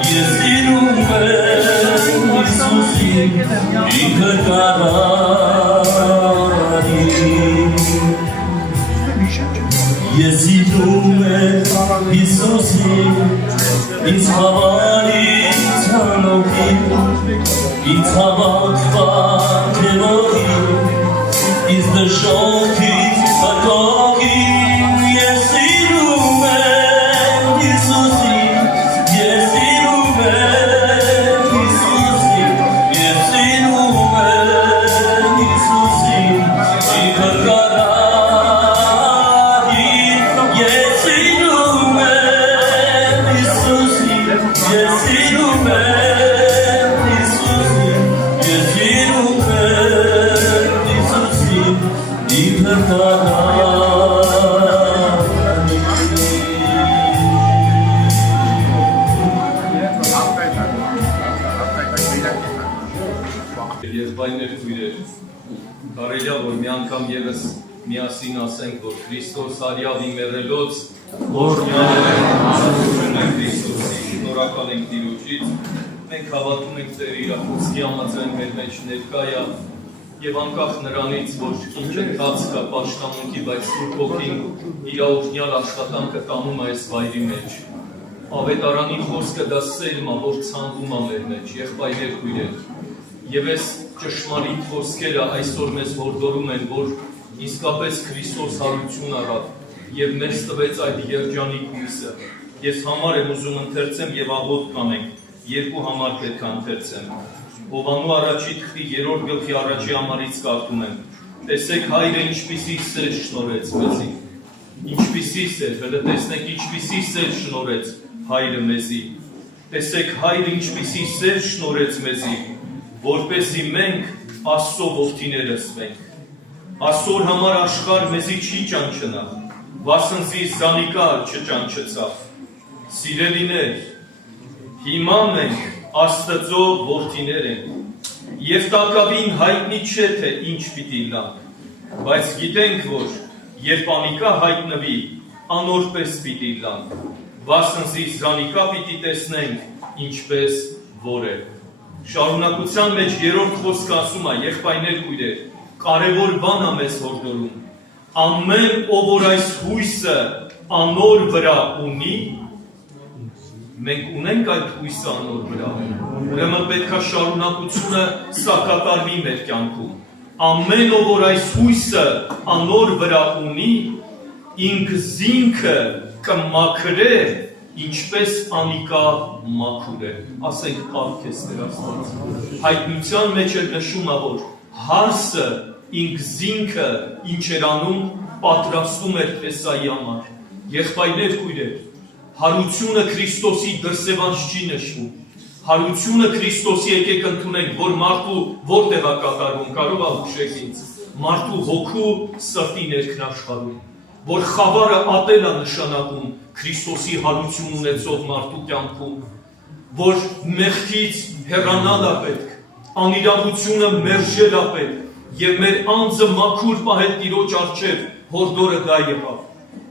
Yes, սիրում է Հիսուսին, ինձ հավարից հանողին, ինձ հավաքված Քևորին, ինձ դժոխից հատողին, ես սիրում եմ Հիսուսին, ես սիրում եմ Հիսուսին, ես սիրում եմ Հիսուսին, իբր կարահին, ես սիրում եմ Հիսուսին, ես սիրում եմ Հիսուսին, ես սիրում եմ Հիսուսին, իբր Եղբայրներ քույրեր, կարելի է որ մի անգամ եւս միասին ասենք, որ Քրիստոս արյավի մեռելոց, որ միասին Քրիստոսի, շնորհակալ ենք Տիրոջից, մենք հավատում ենք Տեր իր խոսքի համաձայն մեր մեջ ներկա է եւ անկախ նրանից, որ ինչ ընթաց կա պաշտամունքի, բայց Սուրբ Հոգին իր օրհնյալ աշխատանքը տանում է այս վայրի մեջ։ Ավետարանի խոսքը դա սերմ է, որ ցանվում է մեր մեջ, եղբայրներ քույրեր։ Եվ այս ճշմարիտ խոսքերը այսօր մեզ հորդորում են, որ իսկապես Քրիստոս հարություն առավ եւ մեզ տվեց այդ երջանիկ հույսը։ Ես համար եմ ուզում ընթերցեմ եւ աղոթք կանենք, երկու համար պետք է ընթերցեմ։ Հովանու առաջի թղթի 3-րդ գլխի առաջի համարից կարդում եմ. Տեսեք հայրը ինչպիսի սեր շնորհեց մեզի։ Ինչպիսի սեր, հələ տեսնեք ինչպիսի սեր շնորհեց հայրը մեզի։ Տեսեք հայրը ինչպիսի սեր շնորհեց մեզի, որպեսզի մենք Աստծո որդիներ ասվենք։ Աստծոր համար աշխարհ մեզի չի ճանչնա, վասնզի զանիկար չճանչեցավ։ Սիրելիներ, հիմա մենք Աստծո որդիներ ենք, եւ տակավին հայտնի չէ թե ինչ պիտի լանք, բայց գիտենք, որ երբ անիկա հայտնվի, անորպես պիտի լանք, վասնզի զանիկա պիտի տեսնենք, ինչպես որ է։ Շարունակության մեջ երրորդ խոսքը ասում է, եղբայրներ քույրեր, կարևոր բան է մեզ հորդորում։ Ամեն ով որ այս հույսը անոր վրա ունի, մենք ունենք այդ հույսը անոր վրա։ Ուրեմն պետք է շարունակությունը սակատարվի մեր կյանքում։ Ամեն ով որ այս հույսը անոր վրա ունի, ինքը զինքը կմաքրե, ինչպես անիկա մաքուր է, ասենք պարքես Տեր Աստված։ Հայտնության մեջ էլ նշում է, որ հարսը ինք զինքը ինչ էր անում, պատրաստում էր Պեսայի համար։ Եղբայրներ քույրեր, հարությունը Քրիստոսի դրսևանջ չի նշվում։ Հարությունը Քրիստոսի եկեք ընդունենք, որ մարդու որտեղ է կատարվում, կարող է հուշեք ինձ, մարդու հոգու սրտի ներքնաշխարհում, որ խավարը ատել է նշանակում Քրիստոսի հարություն ունեցող մարդու կյանքում, որ մեղքից հեռանալ է պետք, անիրավությունը մերժել է պետք եւ մեր անձը մաքուր պահել Տիրոջ առջև, հորդորը դա եղավ։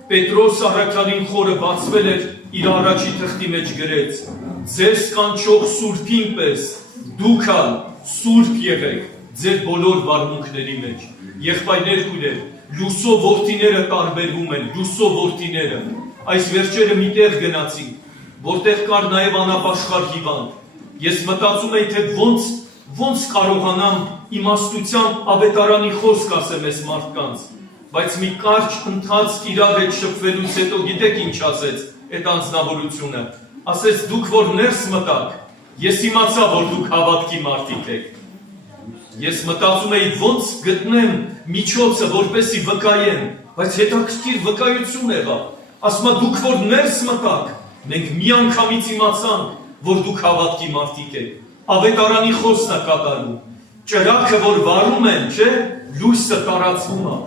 Պետրոս առաքյալին խորը բացվել էր, իր առաջի թղթի մեջ գրեց. ձեզ կանչող սուրբին պես դուք ալ սուրբ եղեք ձեր բոլոր վարմունքների մեջ։ Եղբայրներ քույրեր, լուսո որդիները տարբերվում են, լուսո որդիները։ Այս վերջերը մի տեղ գնացին, որտեղ կար նաև անապաշխար հիվանդ։ Ես մտածում էի, թե ոնց կարողանամ իմաստությամբ ավետարանի խոսք ասեմ այս մարդկանց, բայց մի կարճ ընթացք իրար հետ շփվելուց հետո գիտեք ինչ ասեց այդ անձնավորությունը, ասեց դուք որ ներս մտաք, ես իմացա որ դուք հավատքի մարդիկ եք։ Ես մտածում էի ոնց գտնեմ միջոցը որպեսի վկայեմ, բայց հետաքրքիր վկայություն եղավ։ Ասում է դուք որ ներս մտաք, մենք մի անգամից իմացանք, որ դուք հավատքի մարդիկ եք։ Ավետարանի խոսքն է կատարվում։ Ճրագը որ վարում են, չէ, լույսը տարածվում է։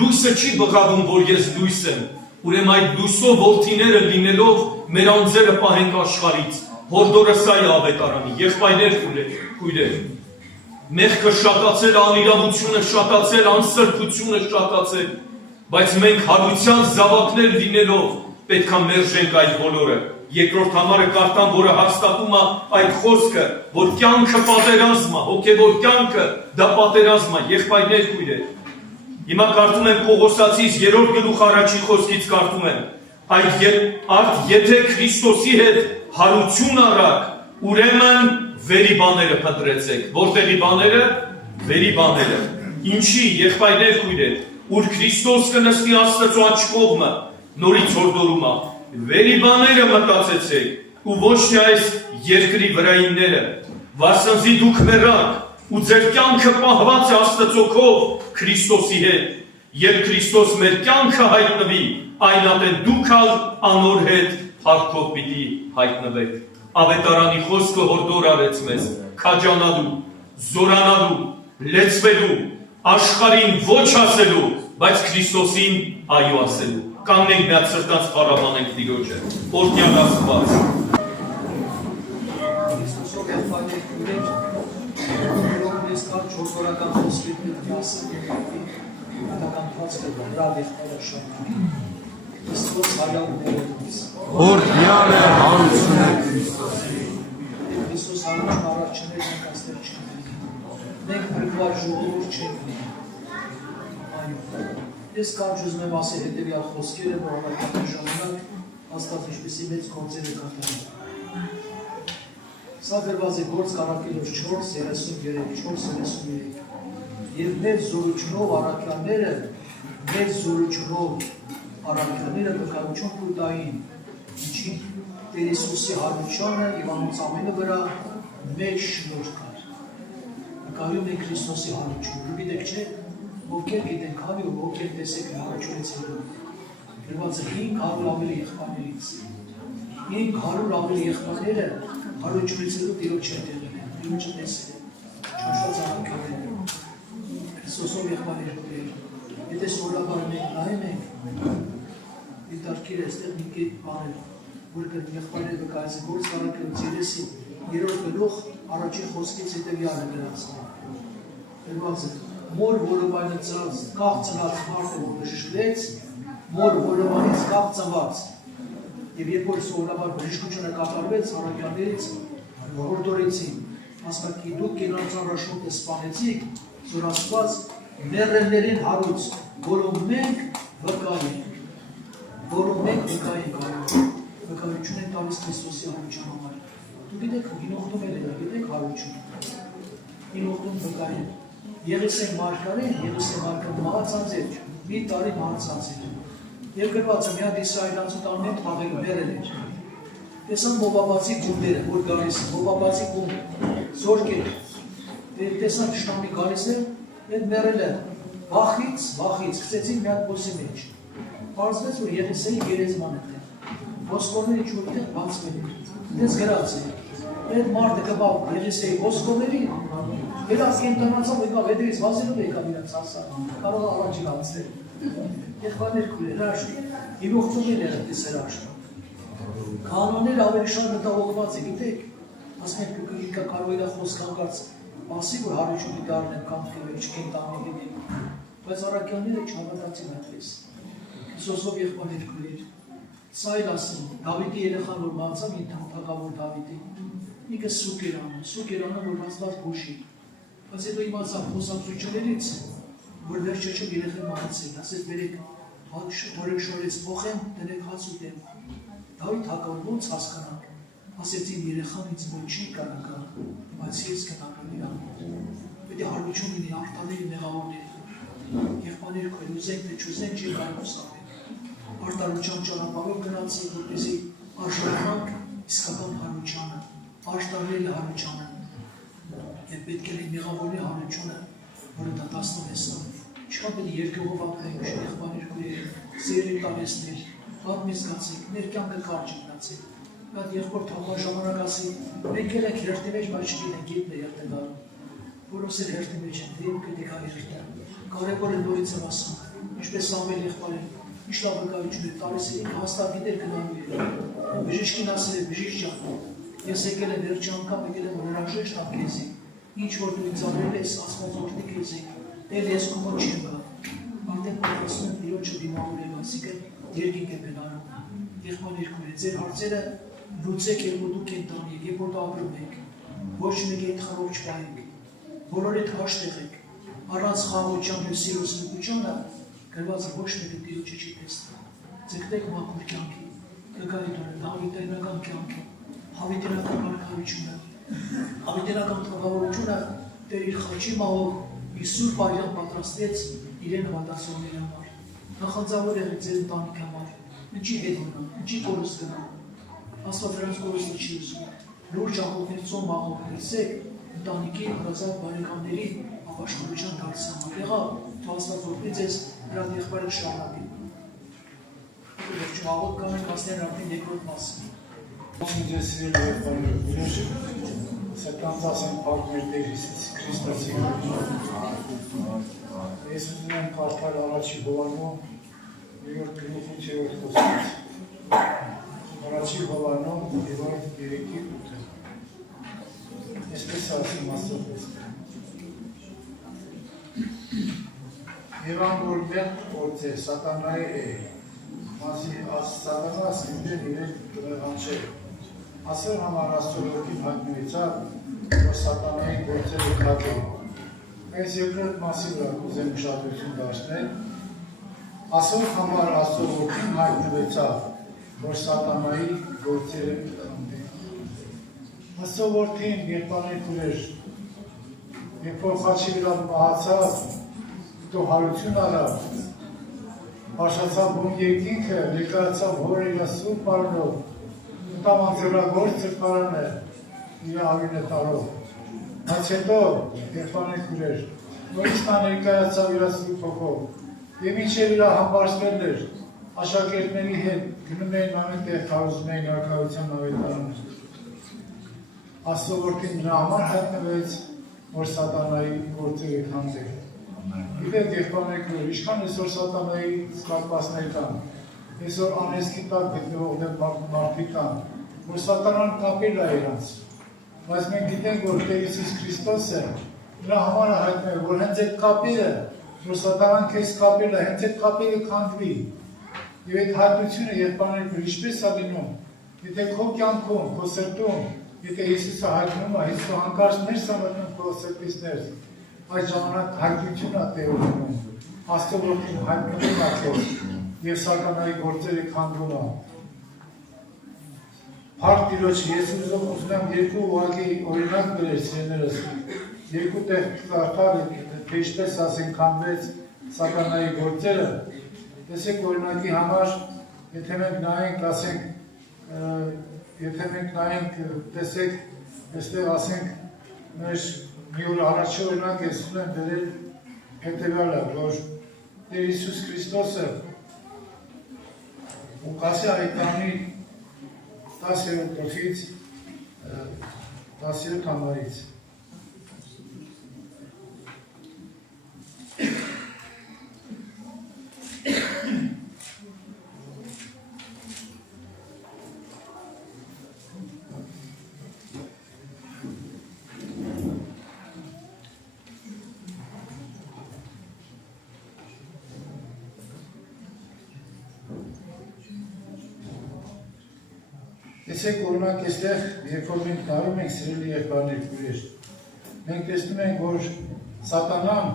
Լույսը չի բղավում, որ ես լույս եմ։ Ուրեմն այդ լույսով որդիները լինելով մեր անձերը պահենք աշխարհից։ Հորդորը սա է ավետարանի, եղբայրներ քույրեր։ Մեղքը շատացել, անիրավությունը շատացել, անսրբությունը շատացել, բայց մենք հարության զավակներ լինելով պետք է մերժենք այդ բոլորը։ Երկրորդ համարը կարդամ, որը հաստատում է այդ խոսքը, որ կյանքը պատերազմ է, հոգևոր կյանքը դա պատերազմ է, եղբայրներ քույրեր։ Հիմա կարդում եմ Պողոսացիս 3-րդ գլուխ առաջի խոսքից կարդում եմ. Արդ եթե Քրիստոսի հետ հարություն առաք, ուրեմն վերի բաները փնտրեցեք։ Որտեղի բաները։ Վերի բաները։ Ինչի եղբայրներ քույրեր, ուր Քրիստոս կնստի Աստծո աջ կողմը, նորից հորդորում է, վերի բաները մտածեցեք ու ոչ թե այս երկրի վրայինները, վասնզի դուք մեռաք ու ձեր կյանքը պահված է Աստծո քով Քրիստոսի հետ, երբ Քրիստոս մեր կյանքը հայտնվի, այնատեն դուք անոր հետ փառքով պիտի հայտնվեք։ Ավետարանի խոսքը հորդոր արեց մեզ քաջանալու, զորանալու, լեցվելու, աշխարհին ոչ ասելու, բայց Քրիստոսին այո ասելու։ Կանգնենք միած սրտանց փառաբանենք Տիրոջը։ Օրհնյալ Աստված։ Քրիստոսով եղբայրներ քույրեր, ես կար չորսորական խոսքերներ միասին եղբայրի պատական փածքը դրավ եղբայրը շարունակի։ Քրիստոս հայրավուն ներդուց։ Օրհնյալ է հարությունը Քրիստոսի։ Քրիստոս հարություն առաջներ մենք աստեղ չենք։ Մենք բրկված ժողովուրդ չենք լինի։ Այո։ Ես կարճ ուզում եմ ասել հետևյալ խոսքերը, որ հավաքական ժամանակ Աստված ինչպեսի մեծ գործեր է կատարում։ Սա գրված է Գործ Կարակելոց 4:33, եւ մեր զորությունով առաքյալները վկայություն կտային, ինչի Տեր Հիսուսի հարությունը եւ անոնց ամենը վրա մեծ շնորհ կար։ Վկայում է Քրիստոսի հարությունը։ Դուք գիտեք չէ, ովքեր գիտենք հավի ու ովքեր տեսեք հարությունից հետո։ Գրված է 500 ավելի եղբայրներից։ 500 ավելի եղբայրները հարությունից հետո Տիրոջ հետ եղել են, Տիրոջը տեսել են, շնորհված առաքյալները։ Քրիստոսով եղբայրներ։ Եթե սովորաբար մենք նայում ենք, դիտարկիր այստեղ մի կետ բաներ, որ եղբայրները վկայեցին Գործ Կարակելոց 3-րդ գլուխ առաջին խոսքից հետևյալը գրած է։ Գրված է. Մոր որովայնից կաղծնած մարդը որ բժշկվեց, մոր որովայնից կաղծնված։ Եվ երբ որ սովորաբար բժշկությունը կատարվեց, առաքյալներից հորդորեցին, ասացի դուք իրենց առաջնորդը սպանեցիք, որ Աստված մեռելներին հարուց, որով մենք վկայենք, վկայություն են տալիս Քրիստոսի հարություն համար։ Դու գիտեք, ինողտում էլ է, գիտեք հարություն, ինողտում վկայեն։ Եղիսե մարգարեն մահացած էր, մի տարի մահացած էր։ Եվ գրված է մի հատ իսրայելացու տան հետ հավել մեռել էր։ Տեսան մովաբացի գունդերը, որ գալիս են, մովաբացի գունդ, զորքեր։ Տեսան թշնամի գալիս է, այդ մեռել է, վախից, գցեցին մի հատ բոսի մեջ։ Պարզվեց, որ Եղիսեի գերեզման է դեր, ոսկորները չորտեղ բացվել էր, դες գրած է, այդ մարդը կպավ Եղիսեի ոսկորներին, երաս կենտանացավ եկավ հետևից վազելով եկավ իրաց ասա, կարող առաջին անցել, եղբայրներ քույրեր հաշվի, և ուղղծում էր տեսեր հաշվի, կանոնները ավելի շատ մտահոգված է, գիտեք, ասենք կգիկա կարող իրա խոսք հանգարց, ասի, որ հարություն դարնեմ կանխի մեջ կենտանի հետին, բայց առաքյալները չհավատացին այդպես, Քրիստոսով եղբայրներ քույրեր, սա էլ ասում, Դավիթի երեխան որ մահացավ մի թագավոր Դավիթի, ինքը սուկ էր անում, որ Աստված բուժի, բայց հետո իմացավ խոսակցություններից, որ վերջեջում երեխան մահացել, ասեց բերեք թորեք շորից փոխեմ, դնեք հաց ուտեմ, Դավիթ հակավ ոնց հասկանանք, ասեցին երեխան ինձ ոչ չի կարակա, բայց ես կնակամ իրան, պետք է հարություն լինի արտաների մեղավորների, եղբայրներ քույր ուզենք թե չուզենք չի կարող ստանալ, արտարության ճանապարհով գնացի, որպեսզի արժանանք իսկական հարությանը, աշտարների հարությանը, եւ պետք է լինի մեղավորների հարությունը, որը դատաստում է ստանում, չկա պետք է երկրով ապրենք, եղբայրներ քույր, սիրելի տանեսներ, պատմից գացեք, մեր կյանքը կարճ գնացեք, Այդ եղբոր թաղման ժամանակ ասի, մենք էլ ենք հերթի մեջ, բայց չգիտենք գետն է հերթը գալու, որոնց էլ հերթի մեջ են, դեպք գիտեք հերթը, կարևոր է նորից եմ ասում, ինչպես Սամվել եղբայրը, ինչ լավ վկայություն է տալիս է, ինքը հաստատ գիտեր գնալու է, բժիշկին ասել է, բժիշկ ջան, ես եկել եմ վերջի անգամ եկել եմ հրաժեշտ տամ քեզի, ինչ որ դու ինձ արել ես, Աստված օրհնի քեզի, էլ ես քո մոտ չեմ գա, արդեն ասում եմ Տիրոջը դիմավորել, այսինքն երկինք է գնալու, եղբայրներ քույր, ձեր հարցերը լուծեք երբ որ դուք կենտանի եք, երբ որ ապրում եք, ոչ մեկի հետ խաղով չպահեք, բոլորի հետ հաշտեղ եք, առանց խաղաղության և սիրո սնկությանը գրված է ոչ մեկը Տիրոջը չի տեսնի, ձգտեք մաքուր կյանքի, կգայի դուրը հավիտենական կյանքի, հավիտենական կարգավիճությունը, հավիտենական թողավորությունը Տեր իր խաչի մահով իր սուրբ արյան պատրաստեց իրեն հավատացողների համար, նախանձավոր եղեք ձեր ընտանիքի համար, ինչի հետ գնա, ինչի կորուս գնա, Աստված նրանց կորուստը չի ուզում, լուրջ աղոթներ ծոմ աղոթ լսեք, ընտանիքի հրազատ բարեկամների ապաշխարության դարձ համար, եղավ, թող Աստված օգնի ձեզ նրան եղբայրը շարունակի։ Վերջում աղոթ կանենք ասለን արդեն երկրորդ մասը։ Ձեզ սիրելի եղբայրներ, սրտանց ասենք փառք մեր Տեր Հիսուս Քրիստոսի համար։ Ես ուզում եմ կարդալ առաջի Հովհաննես 3-րդ գլուխի 8-րդ խոսքից։ Առաջի Հովհաննես 3:3-8։ Այսպես ասում Աստծո խոսքը։ Եվ անգոր մեղք գործեր սատանայի է, մասի սատանա ասկինդեն իրեն կվեղանչեր։ Ասեր համար Աստծո որդին հայտնվեցավ, որ սատանայի գործերը կատել։ Այս երկրորդ մասի վրա կուզեմ ուշադրություն դարձնել։ Ասոր համար Աստծո որդին հայտնվեցավ, որ սատանայի գործերը կխնդի։ Աստծո որդին երբաներ կուրեր, երբ որ խաչի վրա մահացավ, տոհարություն արավ, բաշացավ բուն երկինքը, ներկայացավ հոր իր սուրբ արնով, Տամ անձևրագործ ծրպարան է իր ավինը տարով։ Այս հետո երբաներ կուրեր, նորից նա ներկայացավ իր սուրբ հոգով և մինչև իր համբարձվել էր, աշակերտների հետ գնում էին ամեն տեղ քարոզում էին արքայության ավետարանը։ Աստծո որդին նրա համար հայտնվեց, որ սատանայի գործերը քանդել։ Գիտեք երբաներ կուրեր, ինչքան այսօր սատանայի զգացվածներ կան, այսօր անեզքի տակ գտնվող մարդիկ կան, որ սատանան կապել է իրանց, բայց մենք գիտենք, որ Տեր Հիսուս Քրիստոսը նրա համար հայտնել է, որ հենց այդ կապելը, որ սատանան քեզ կապել է, հենց այդ կապելը քանդվի, և այդ հայտնությունը երբաներ կուրեր, ինչպես է լինում, եթե քո կյանքում, քո սրտում, եթե Հիսուսը հայտնում է, Հիսուսը հանկարծ ներս է մտնում քո սրտից ներս, այդ ժամանակ հայտնություն է տեղ ունենում, Աստծո որդին հայտնվում է քեզ, և սատանայի գործերը քանդվում է։ Փառք Տիրոջը, ես ուզում եմ երկու ուղղակի օրինակ բերել սիրելիներս, երկու տեղ կարդալ, թե ինչպես ասենք քանդվեց սատանայի գործերը, տեսեք օրինակի համար, եթե մենք նայենք, ասենք, եթե մենք նայենք, տեսեք, այստեղ ասենք, մեր մի օր առաջի օրինակ ես ուզում եմ բերել հետևյալը, որ Տեր Հիսուս Քրիստոսը Ղուկասի այտանի 10-րդ գլխից 10-րդ համարից Տեսեք օրինակ այստեղ, երբ որ մենք նայում ենք սիրելի եղբայրներ քույրեր, մենք տեսնում ենք, որ սատանան,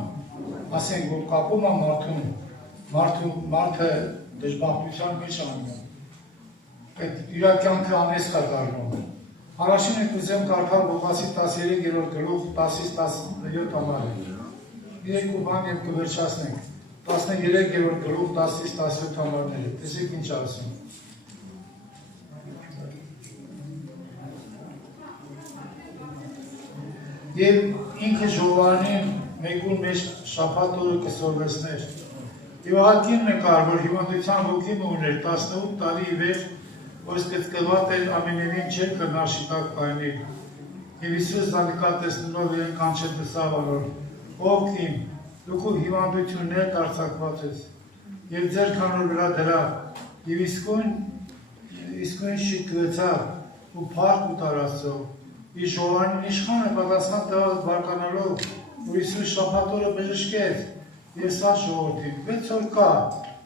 ասենք, որ կապում է մարդը դժբախտության մեջ անում, այդ իր կյանքը անեզք է դառնում։ Առաջին ենք ուզեմ կարդալ Ղուկասի 13-րդ գլուխ 10-ից 17 համարը։ Երկու բան եւ կվերջացնենք։ 13-րդ գլուխ 10-ից 17 համարները։ Տեսեք ինչ ասում։ Եվ ինքը ժողովարդին մեկուն մեջ շաբաթ օրը կսորվեցներ։ Եվ ահագին նկար, որ հիվանդության ոգին ուներ 18 տարի ի վեր, որ սկզբված էր ամենևին չէր կնար շիտակ պայնել։ Եվ Հիսուս զալիկատեսնելով իրեն կանչեց դսավ անոր, ով իմ, դուք հիվանդություններ դարձակված ես, և ձեր քանոր վրա դրա, և իսկույն շիկվեցավ ու փառք ուտար Աստծո։ Իր ժողովարդին իշխանը պատասխան տված բարկանալով, որ Հիսուս շաբաթ օրը բժշկեց, և սա ժողովրդին 6 օր կա,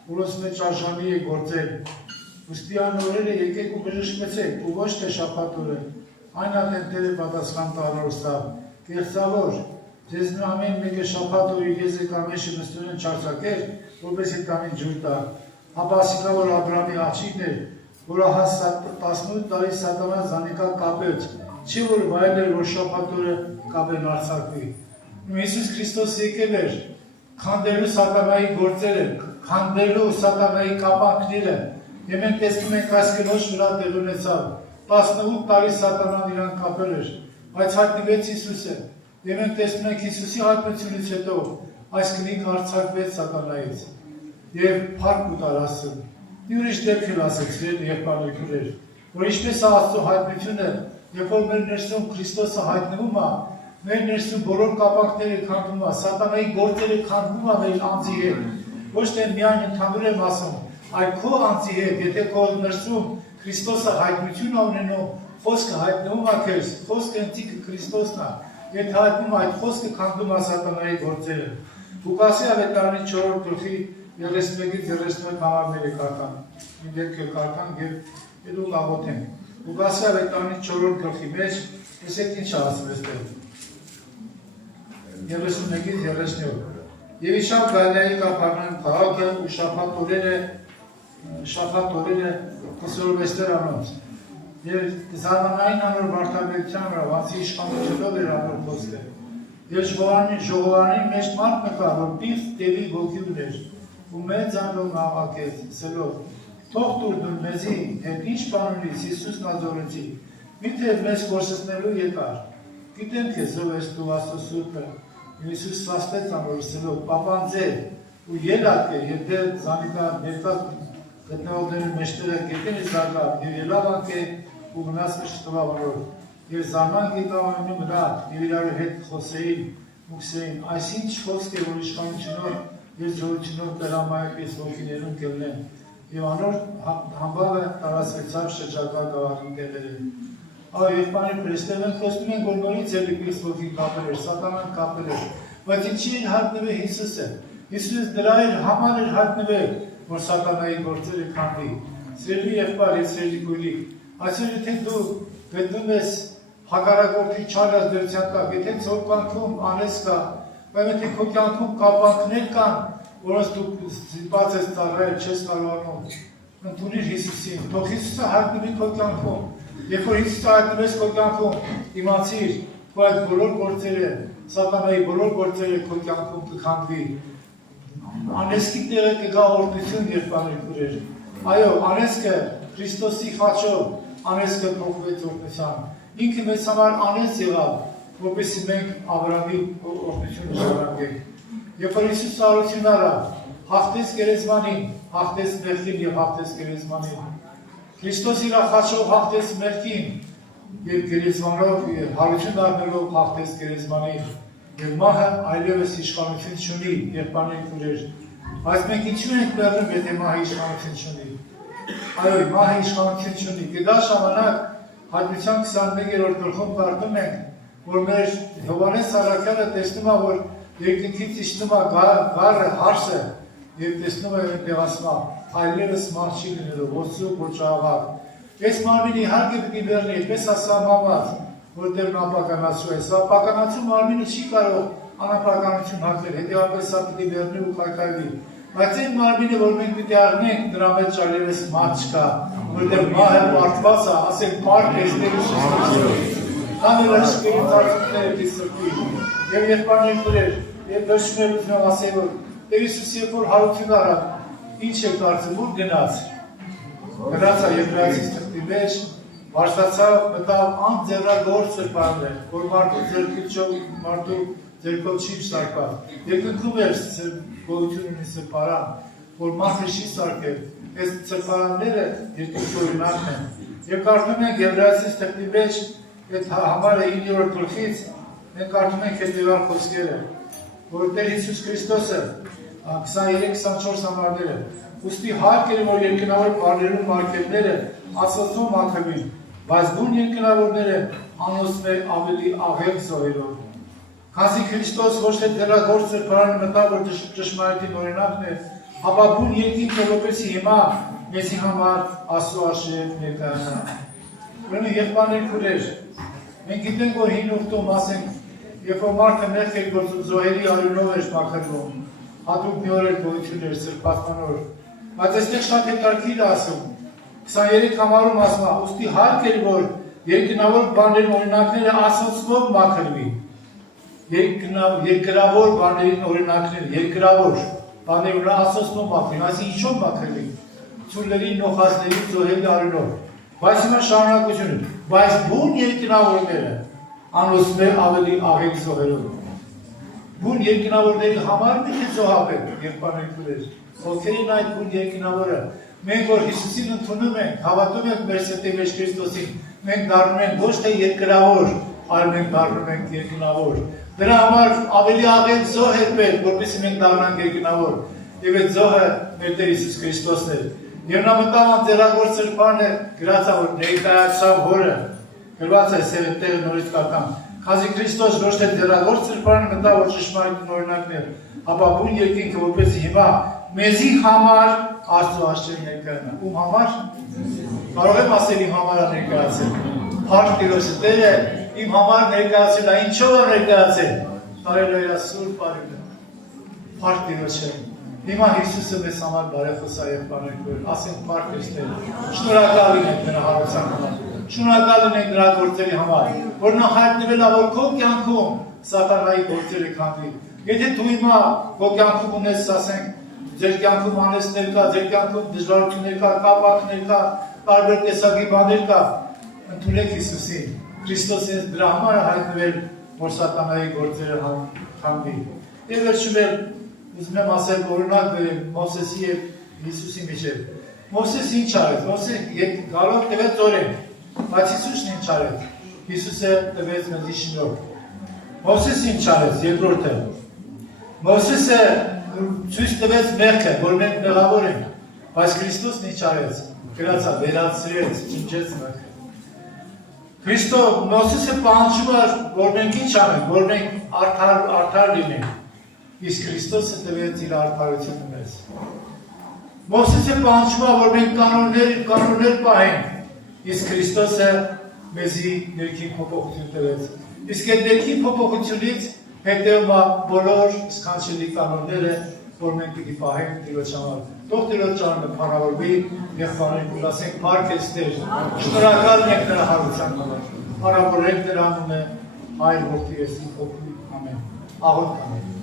որոնց մեջ արժանի է գործել։ Ուստի այն օրերը եկեք ու բժշկվեցեք, ու ոչ թե շաբաթ օրը, այն ատենտերը պատասխան տալով ստավ, կեղծավոր, ձեզ ամեն մեկը շաբաթ օրը եզրի կամեշը մստունեն չարծակեր, որպես է տանին ջուր տա, Ապա ասիկա, որ Աբրամի աղջիկն էր, որ ահա 18 տարի սատանա զանիկա կապեց, չի որ վայել էր, որ շաբաթօրը կապեն արձակվի։ Հիսուս Քրիստոս եկել էր, քանդելու սատանայի գործերը, քանդելու սատանայի կապանքները, եւ մենք տեսնում ենք այս կնոջ վրա տեղ ունեցավ 18 տարի սատանան իրան կապել էր, բայց հայտնվեց Հիսուսը, եւ մենք տեսնում ենք Հիսուսի հայտնությունից հետո այս կնիկը արձակվեց սատանայից եւ փառք ուտար Աստծուն։ Ուրիշ դեպք էլ ասեցին եղբայրներ, որ ինչպես Աստծո հայտնությունը, երբ որ մեր ներսում Քրիստոսը հայտնվում է, մեր ներսում բոլոր կապանքները քանդվում է, սատանայի գործերը քանդվում է մեր անձի հետ, ոչ թե միայն ընդհանուր եմ ասում, այլ քո անձի հետ, եթե քո ներսում Քրիստոսը հայտնություն է ունենում, խոսքը հայտնվում է քեզ, խոսքը ընթիքը Քրիստոսն է, եթե հայտնվում այդ խոսքը քանդում է սատանայի գործերը։ Ղուկասի ավետարանի 4-րդ գլխի 31-ից 37 համարները կարգան, մի դեպք կարգան եւ հետո կաղոթենք։ Ղուկասի ավետարանի 4-րդ գլխի մեջ տեսեք ինչ ասում էստեղ։ 31-ից 37։ Եվ իշավ Գալիլեայի Կափառնայում քաղաքը ու շաբաթ օրերը կսորվեստեր անոնց։ Եվ զարմանային անոր վարդապետության վրա վանցի իշխանությունով էր անոր խոսքը։ Եվ ժողովանի մեջ մարդ մեկա, որ պիղծ տևի ոգի ուներ, ու մեծ անձով աղաղակեց, ասելով. Թող տուր դու մեզի, հետ ինչ բան ունիս Հիսուս Նազորեցի, միթե մեզ կորսեցնելու եկար։ Գիտեմ քեզ ով ես դու Աստծո Սուրբը։ Հիսուս սաստեց անոր ասելով. Պապանձե ու ելակ է, եւ դե զանիկա ներկա գտնողների մեջտեղը գետեն զարգա, եւ ելավանք է ու գնաց մշտվավ անոր։ Եվ զարման գետավանում նա եւ իրար հետ խոսեին, մուքսեին, այսինչ խոսք է, որ իշխանությունով եւ զորությունով դրամայից ոգիներուն կելնեն։ Եվ անոր համբավը տարածվեցավ շրջակա գավառի տեղերին։ Այո, եւ բանի պրեստել ենք խոսում ենք, որ նորից էլի պիղծ ոգին կապել էր, սատանան կապել էր, բայց ինչի են հայտնվել Հիսուսը։ Հիսուս դրա համար էր հայտնվել, որ սատանայի գործերը քանդի։ Սիրելի եղբայր, սիրելի քույրիկ, այսօր եթե դու գտնում ես հակառակորդի չարած դրության տակ, եթե քո կյանքում անես կա, բայց եթե քո կյանքում կապանքներ կան, որոնց դու զիպված ես ծառայել, չես կարողանում, ընդունիր Հիսուսին, թող Հիսուսը հայտնվի քո կյանքում, երբ որ Հիսուսը հայտնվեց քո կյանքում, իմացիր, որ այդ բոլոր գործերը, սատանայի բոլոր գործերը քո կյանքում կքանդվի, անեսքի տեղը կգա օրհնություն եղբայրներ։ Այո, անեսքը Քրիստոսի խաչով, անեսքը փոխվեց օրհնության։ Ինքը մեզ համար անես եղավ, որպեսզի մենք Աբրահամի օրհնությունը շարունակենք։ Երբ որ Հիսուսը արություն արավ, հաղթեց գերեզմանին, հաղթեց մեղքին եւ հաղթեց գերեզմանին։ Քրիստոս իր խաչով հաղթեց մեղքին եւ գերեզմանով հարություն առնելով հաղթեց գերեզմանին։ Եվ մահը այլևս իշխանություն չունի, եղբայրներ։ Բայց մենք ինչու ենք բերում, եթե մահը իշխանություն չունի։ Այո, մահը իշխանություն չունի։ Գտա ժամանակ Հայտնության 21-րդ գլխում կարդում ենք, որ մեր Հովհաննես առաքյալը տեսնում է, որ երկնքից իջնում է գառը, հարսը, եւ տեսնում է այնտեղ ասում է, այլևս մահ չի լինելու, ոչ սուկ, ոչ աղաղ։ Այս մարմինը իհարկե պիտի բեռնի, այդպես ասա մամաց, որտեղ ապականացու է, սա ապականացու մարմինը չի կարող անապականություն հագնել, հետեւաբար սա պիտի բեռնի ու քայքայվի։ Բայց այն մարմինը, որ մենք պիտի առնենք, դրա մեջ այլևս մահ չկա, որտեղ մահը պարտված է, ասենք փառք էստեղի շնորհիվ։ Անել աշխարհի ծառայությունները դիսրկի։ Եվ եղբայրներ, եւ դաշնելություն ասել, որ Տեր Հիսուս երբ որ հարություն արավ, ինչ է կարծում, որ գնաց։ Գնաց Եբրայեցիս թղթի մեջ, վարսացավ, մտավ անձեռագործ սրբաններ, որ մարդու ձերքով չի սարքված։ Երկնքում էր գոյություն ունի սրբարան, որ մարդը չի սարքել։ Այս սրբարանները երկնքի օրինակն են։ Եվ կարդում ենք Եբրայեցիս թղթի մեջ, այդ համարը 9-րդ գլխից, մենք կարդում ենք հետևյալ խոսքերը, որ Տեր Հիսուս Քրիստոսը 23-24 համարները, ուստի հարկ էր, որ երկնավոր բարերուն մարգելները Աստծո մաքրվին, բայց բուն երկնավորները անոսմեր ավելի աղեղ զոհերով։ Քանզի Քրիստոս ոչ թե դերագործ սրբարանը մտավ, որ ճշմարիտի օրինակն է, ապա բուն երկինքը որպեսզի հիմա մեզի համար Աստծո արշավ ներկայանա։ Ուրեմն եղբայրներ, մենք գիտենք, որ հին ուխտում, ասենք, երբ որ մարդը մեղք էր գործում, զոհերի արյունով էր մաքրվում, հատուկ մի օր էր գոյություն էր սրբացման օր, բայց այստեղ շատ հետաքրքիր ասում 23 համարում ասում է ուստի հարկ էր որ երկնավոր բաներն օրինակները ասոցով մաքրվի երկրավոր բաներին օրինակները երկրավոր բաներն ասոցով մաքրվի այսինքն ինչով մաքրվի ծուրների նոխազների զոհերի արյունով բայց հիմա շարունակությունը բայց բուն երկնավորները անոսում է ավելի աղեկ զոհերով բուն երկնավորների համար մի զոհապետ եղբայրներ ովքերին այդ բուն երկնավորը մենք որ Հիսուսին ընդունում ենք հավատում ենք մեր սրտի մեջ Քրիստոսին մենք դառնում ենք ոչ թե երկրավոր այլ մենք դառնում ենք երկնավոր դրա համար ավելի աղեկ զոհ է պետք որպեսզի մենք դառնանք երկնավոր եւ այդ զոհը մեր Տեր Հիսուս Քրիստոսն է եւ նա մտավ անձեռագործ սրբանը գրածա որ ներկայացավ հորը գրված է սեր տեղ նորից կական Քանզի Քրիստոս ոչ թե ձեռագործ սրբանը մտավ որ ճշմարիտ օրինակներ ապա բուն երկինքը որպեսզի հիմա մեզի համար Աստծո աշճերի ներկայանա ում համար կարող եմ ասել իմ համար ներկայացել Փառք Տիրոջը Տերը իմ համար ներկայացել է ինչով է ներկայացել Հալելույա Սուրբ Արյունը Փառք Տիրոջը Հիմա Հիսուսը մեզ համար բարեխոսա եւ բաներ ասենք Փառք Տիրոջը շնորհակալ ենք նրա հարության համար շնորհակալ ենք նրա գործերի համար որ նա հայտնվել է որ քո կյանքում սատանայի գործերը քանդվի եթե դու հիմա քո կյանքում ունես ասենք ձեր կյանքում անեծներ կա, ձեր կյանքում դժվարություններ կա, կապանքներ կա, տարբեր տեսակի բաներ կա, ընդունեք Հիսուսին։ Քրիստոսին դրա համար է հայտնվել, որ սատանայի գործերը քանդվի։ Եվ վերջում ուզում եմ ասել օրինակ բերեմ Մովսեսի եւ Հիսուսի միջեւ։ Մովսեսը ինչ արեց։ Մովսեսը գալով տվեց օրենք, բայց Հիսուսն ինչ արեց։ Հիսուսը տվեց մեզ շնորհ։ Մովսեսը ինչ արեց, երկրորդը։ Մովսեսը ցույց տվեց մեղքը, որ մենք մեղավոր ենք, բայց Քրիստոսն ինչ արեց, գրածա, վերացրեց, ջնջեց մեղքը։ Քրիստոս Մովսեսը պահանջում էր, որ մենք ինչ անենք, որ մենք արդար լինենք, իսկ Քրիստոսը տվեց իր արդարությունը մեզ։ Մովսեսը պահանջում էր, որ մենք կանոններ պահենք, իսկ Քրիստոսը մեզի ներքին փոփոխություն տվեց։ Իսկ այդ ներքին փոփոխությունից հետևում է բոլոր սքանչելի կանոնները, որ մենք պիտի պահենք Տիրոջ համար։ Թող Տիրոջ անունը փառավորվի եւ բաներ ասենք Փառք ես Տեր։ Շնորհակալ ենք նրա հարության համար։ Փառավորենք նրա անունը Հայր Որդի Եսի Հոգու ամեն։ Աղոթք անենք։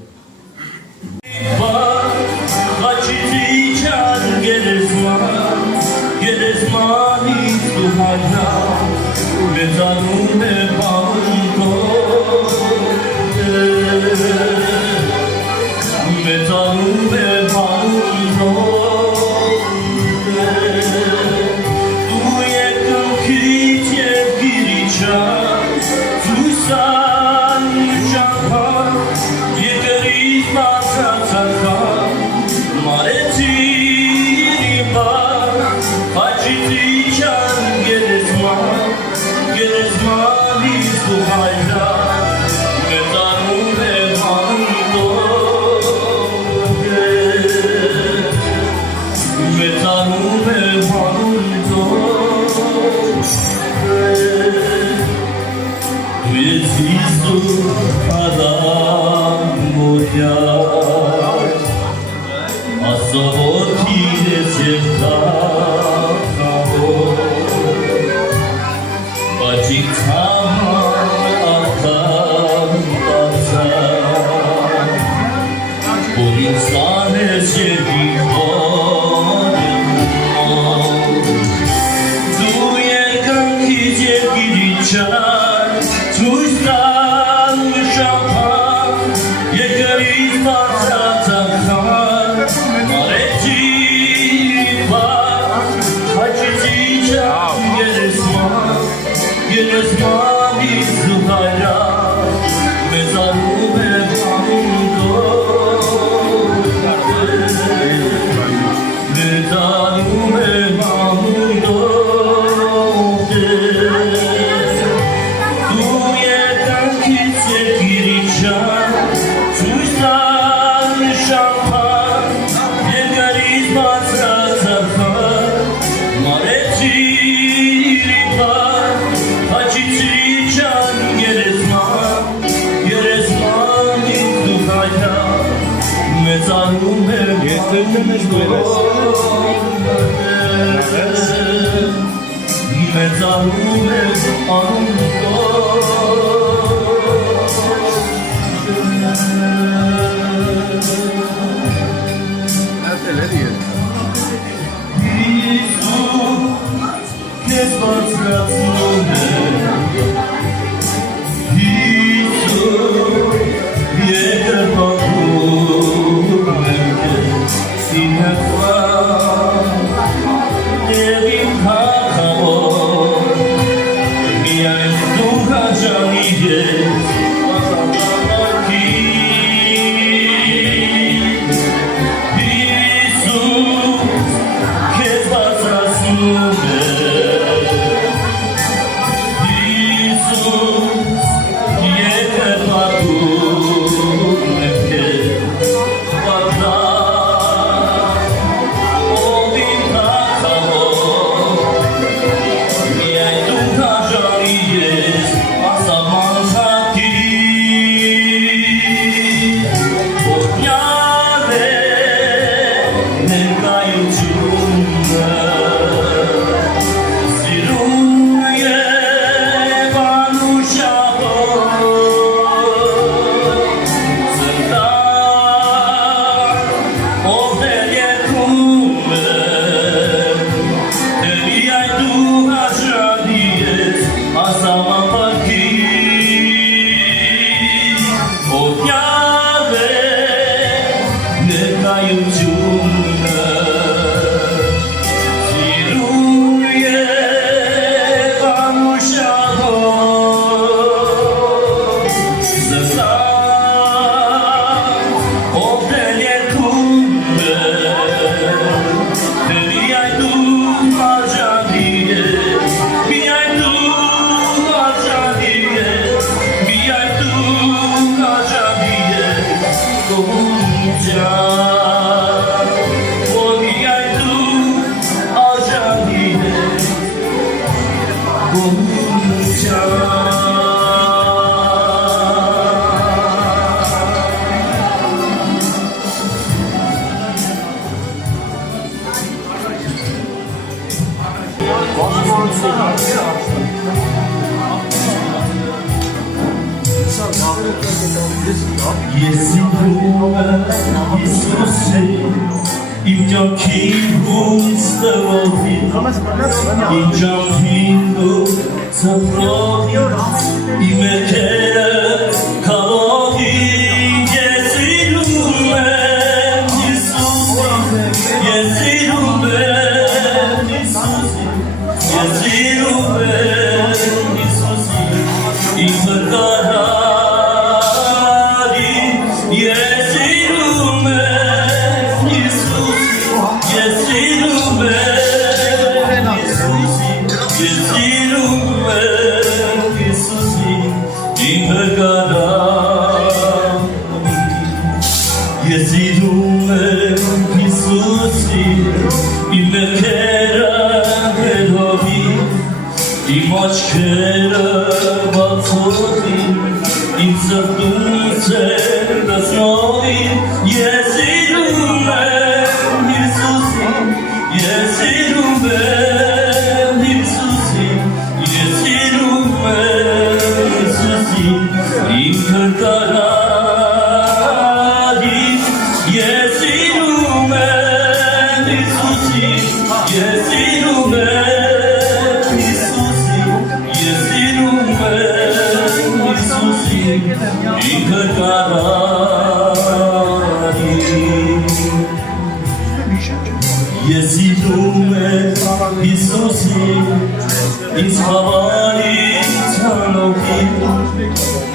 Yes, մեծանում ես Քեզ բարձրացնում եկր պատում իմ հետվան և իմ հաղավոր միայն դու հաջանի ես ազատանարքի Հիսուս քեզ բարձրացնում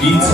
It's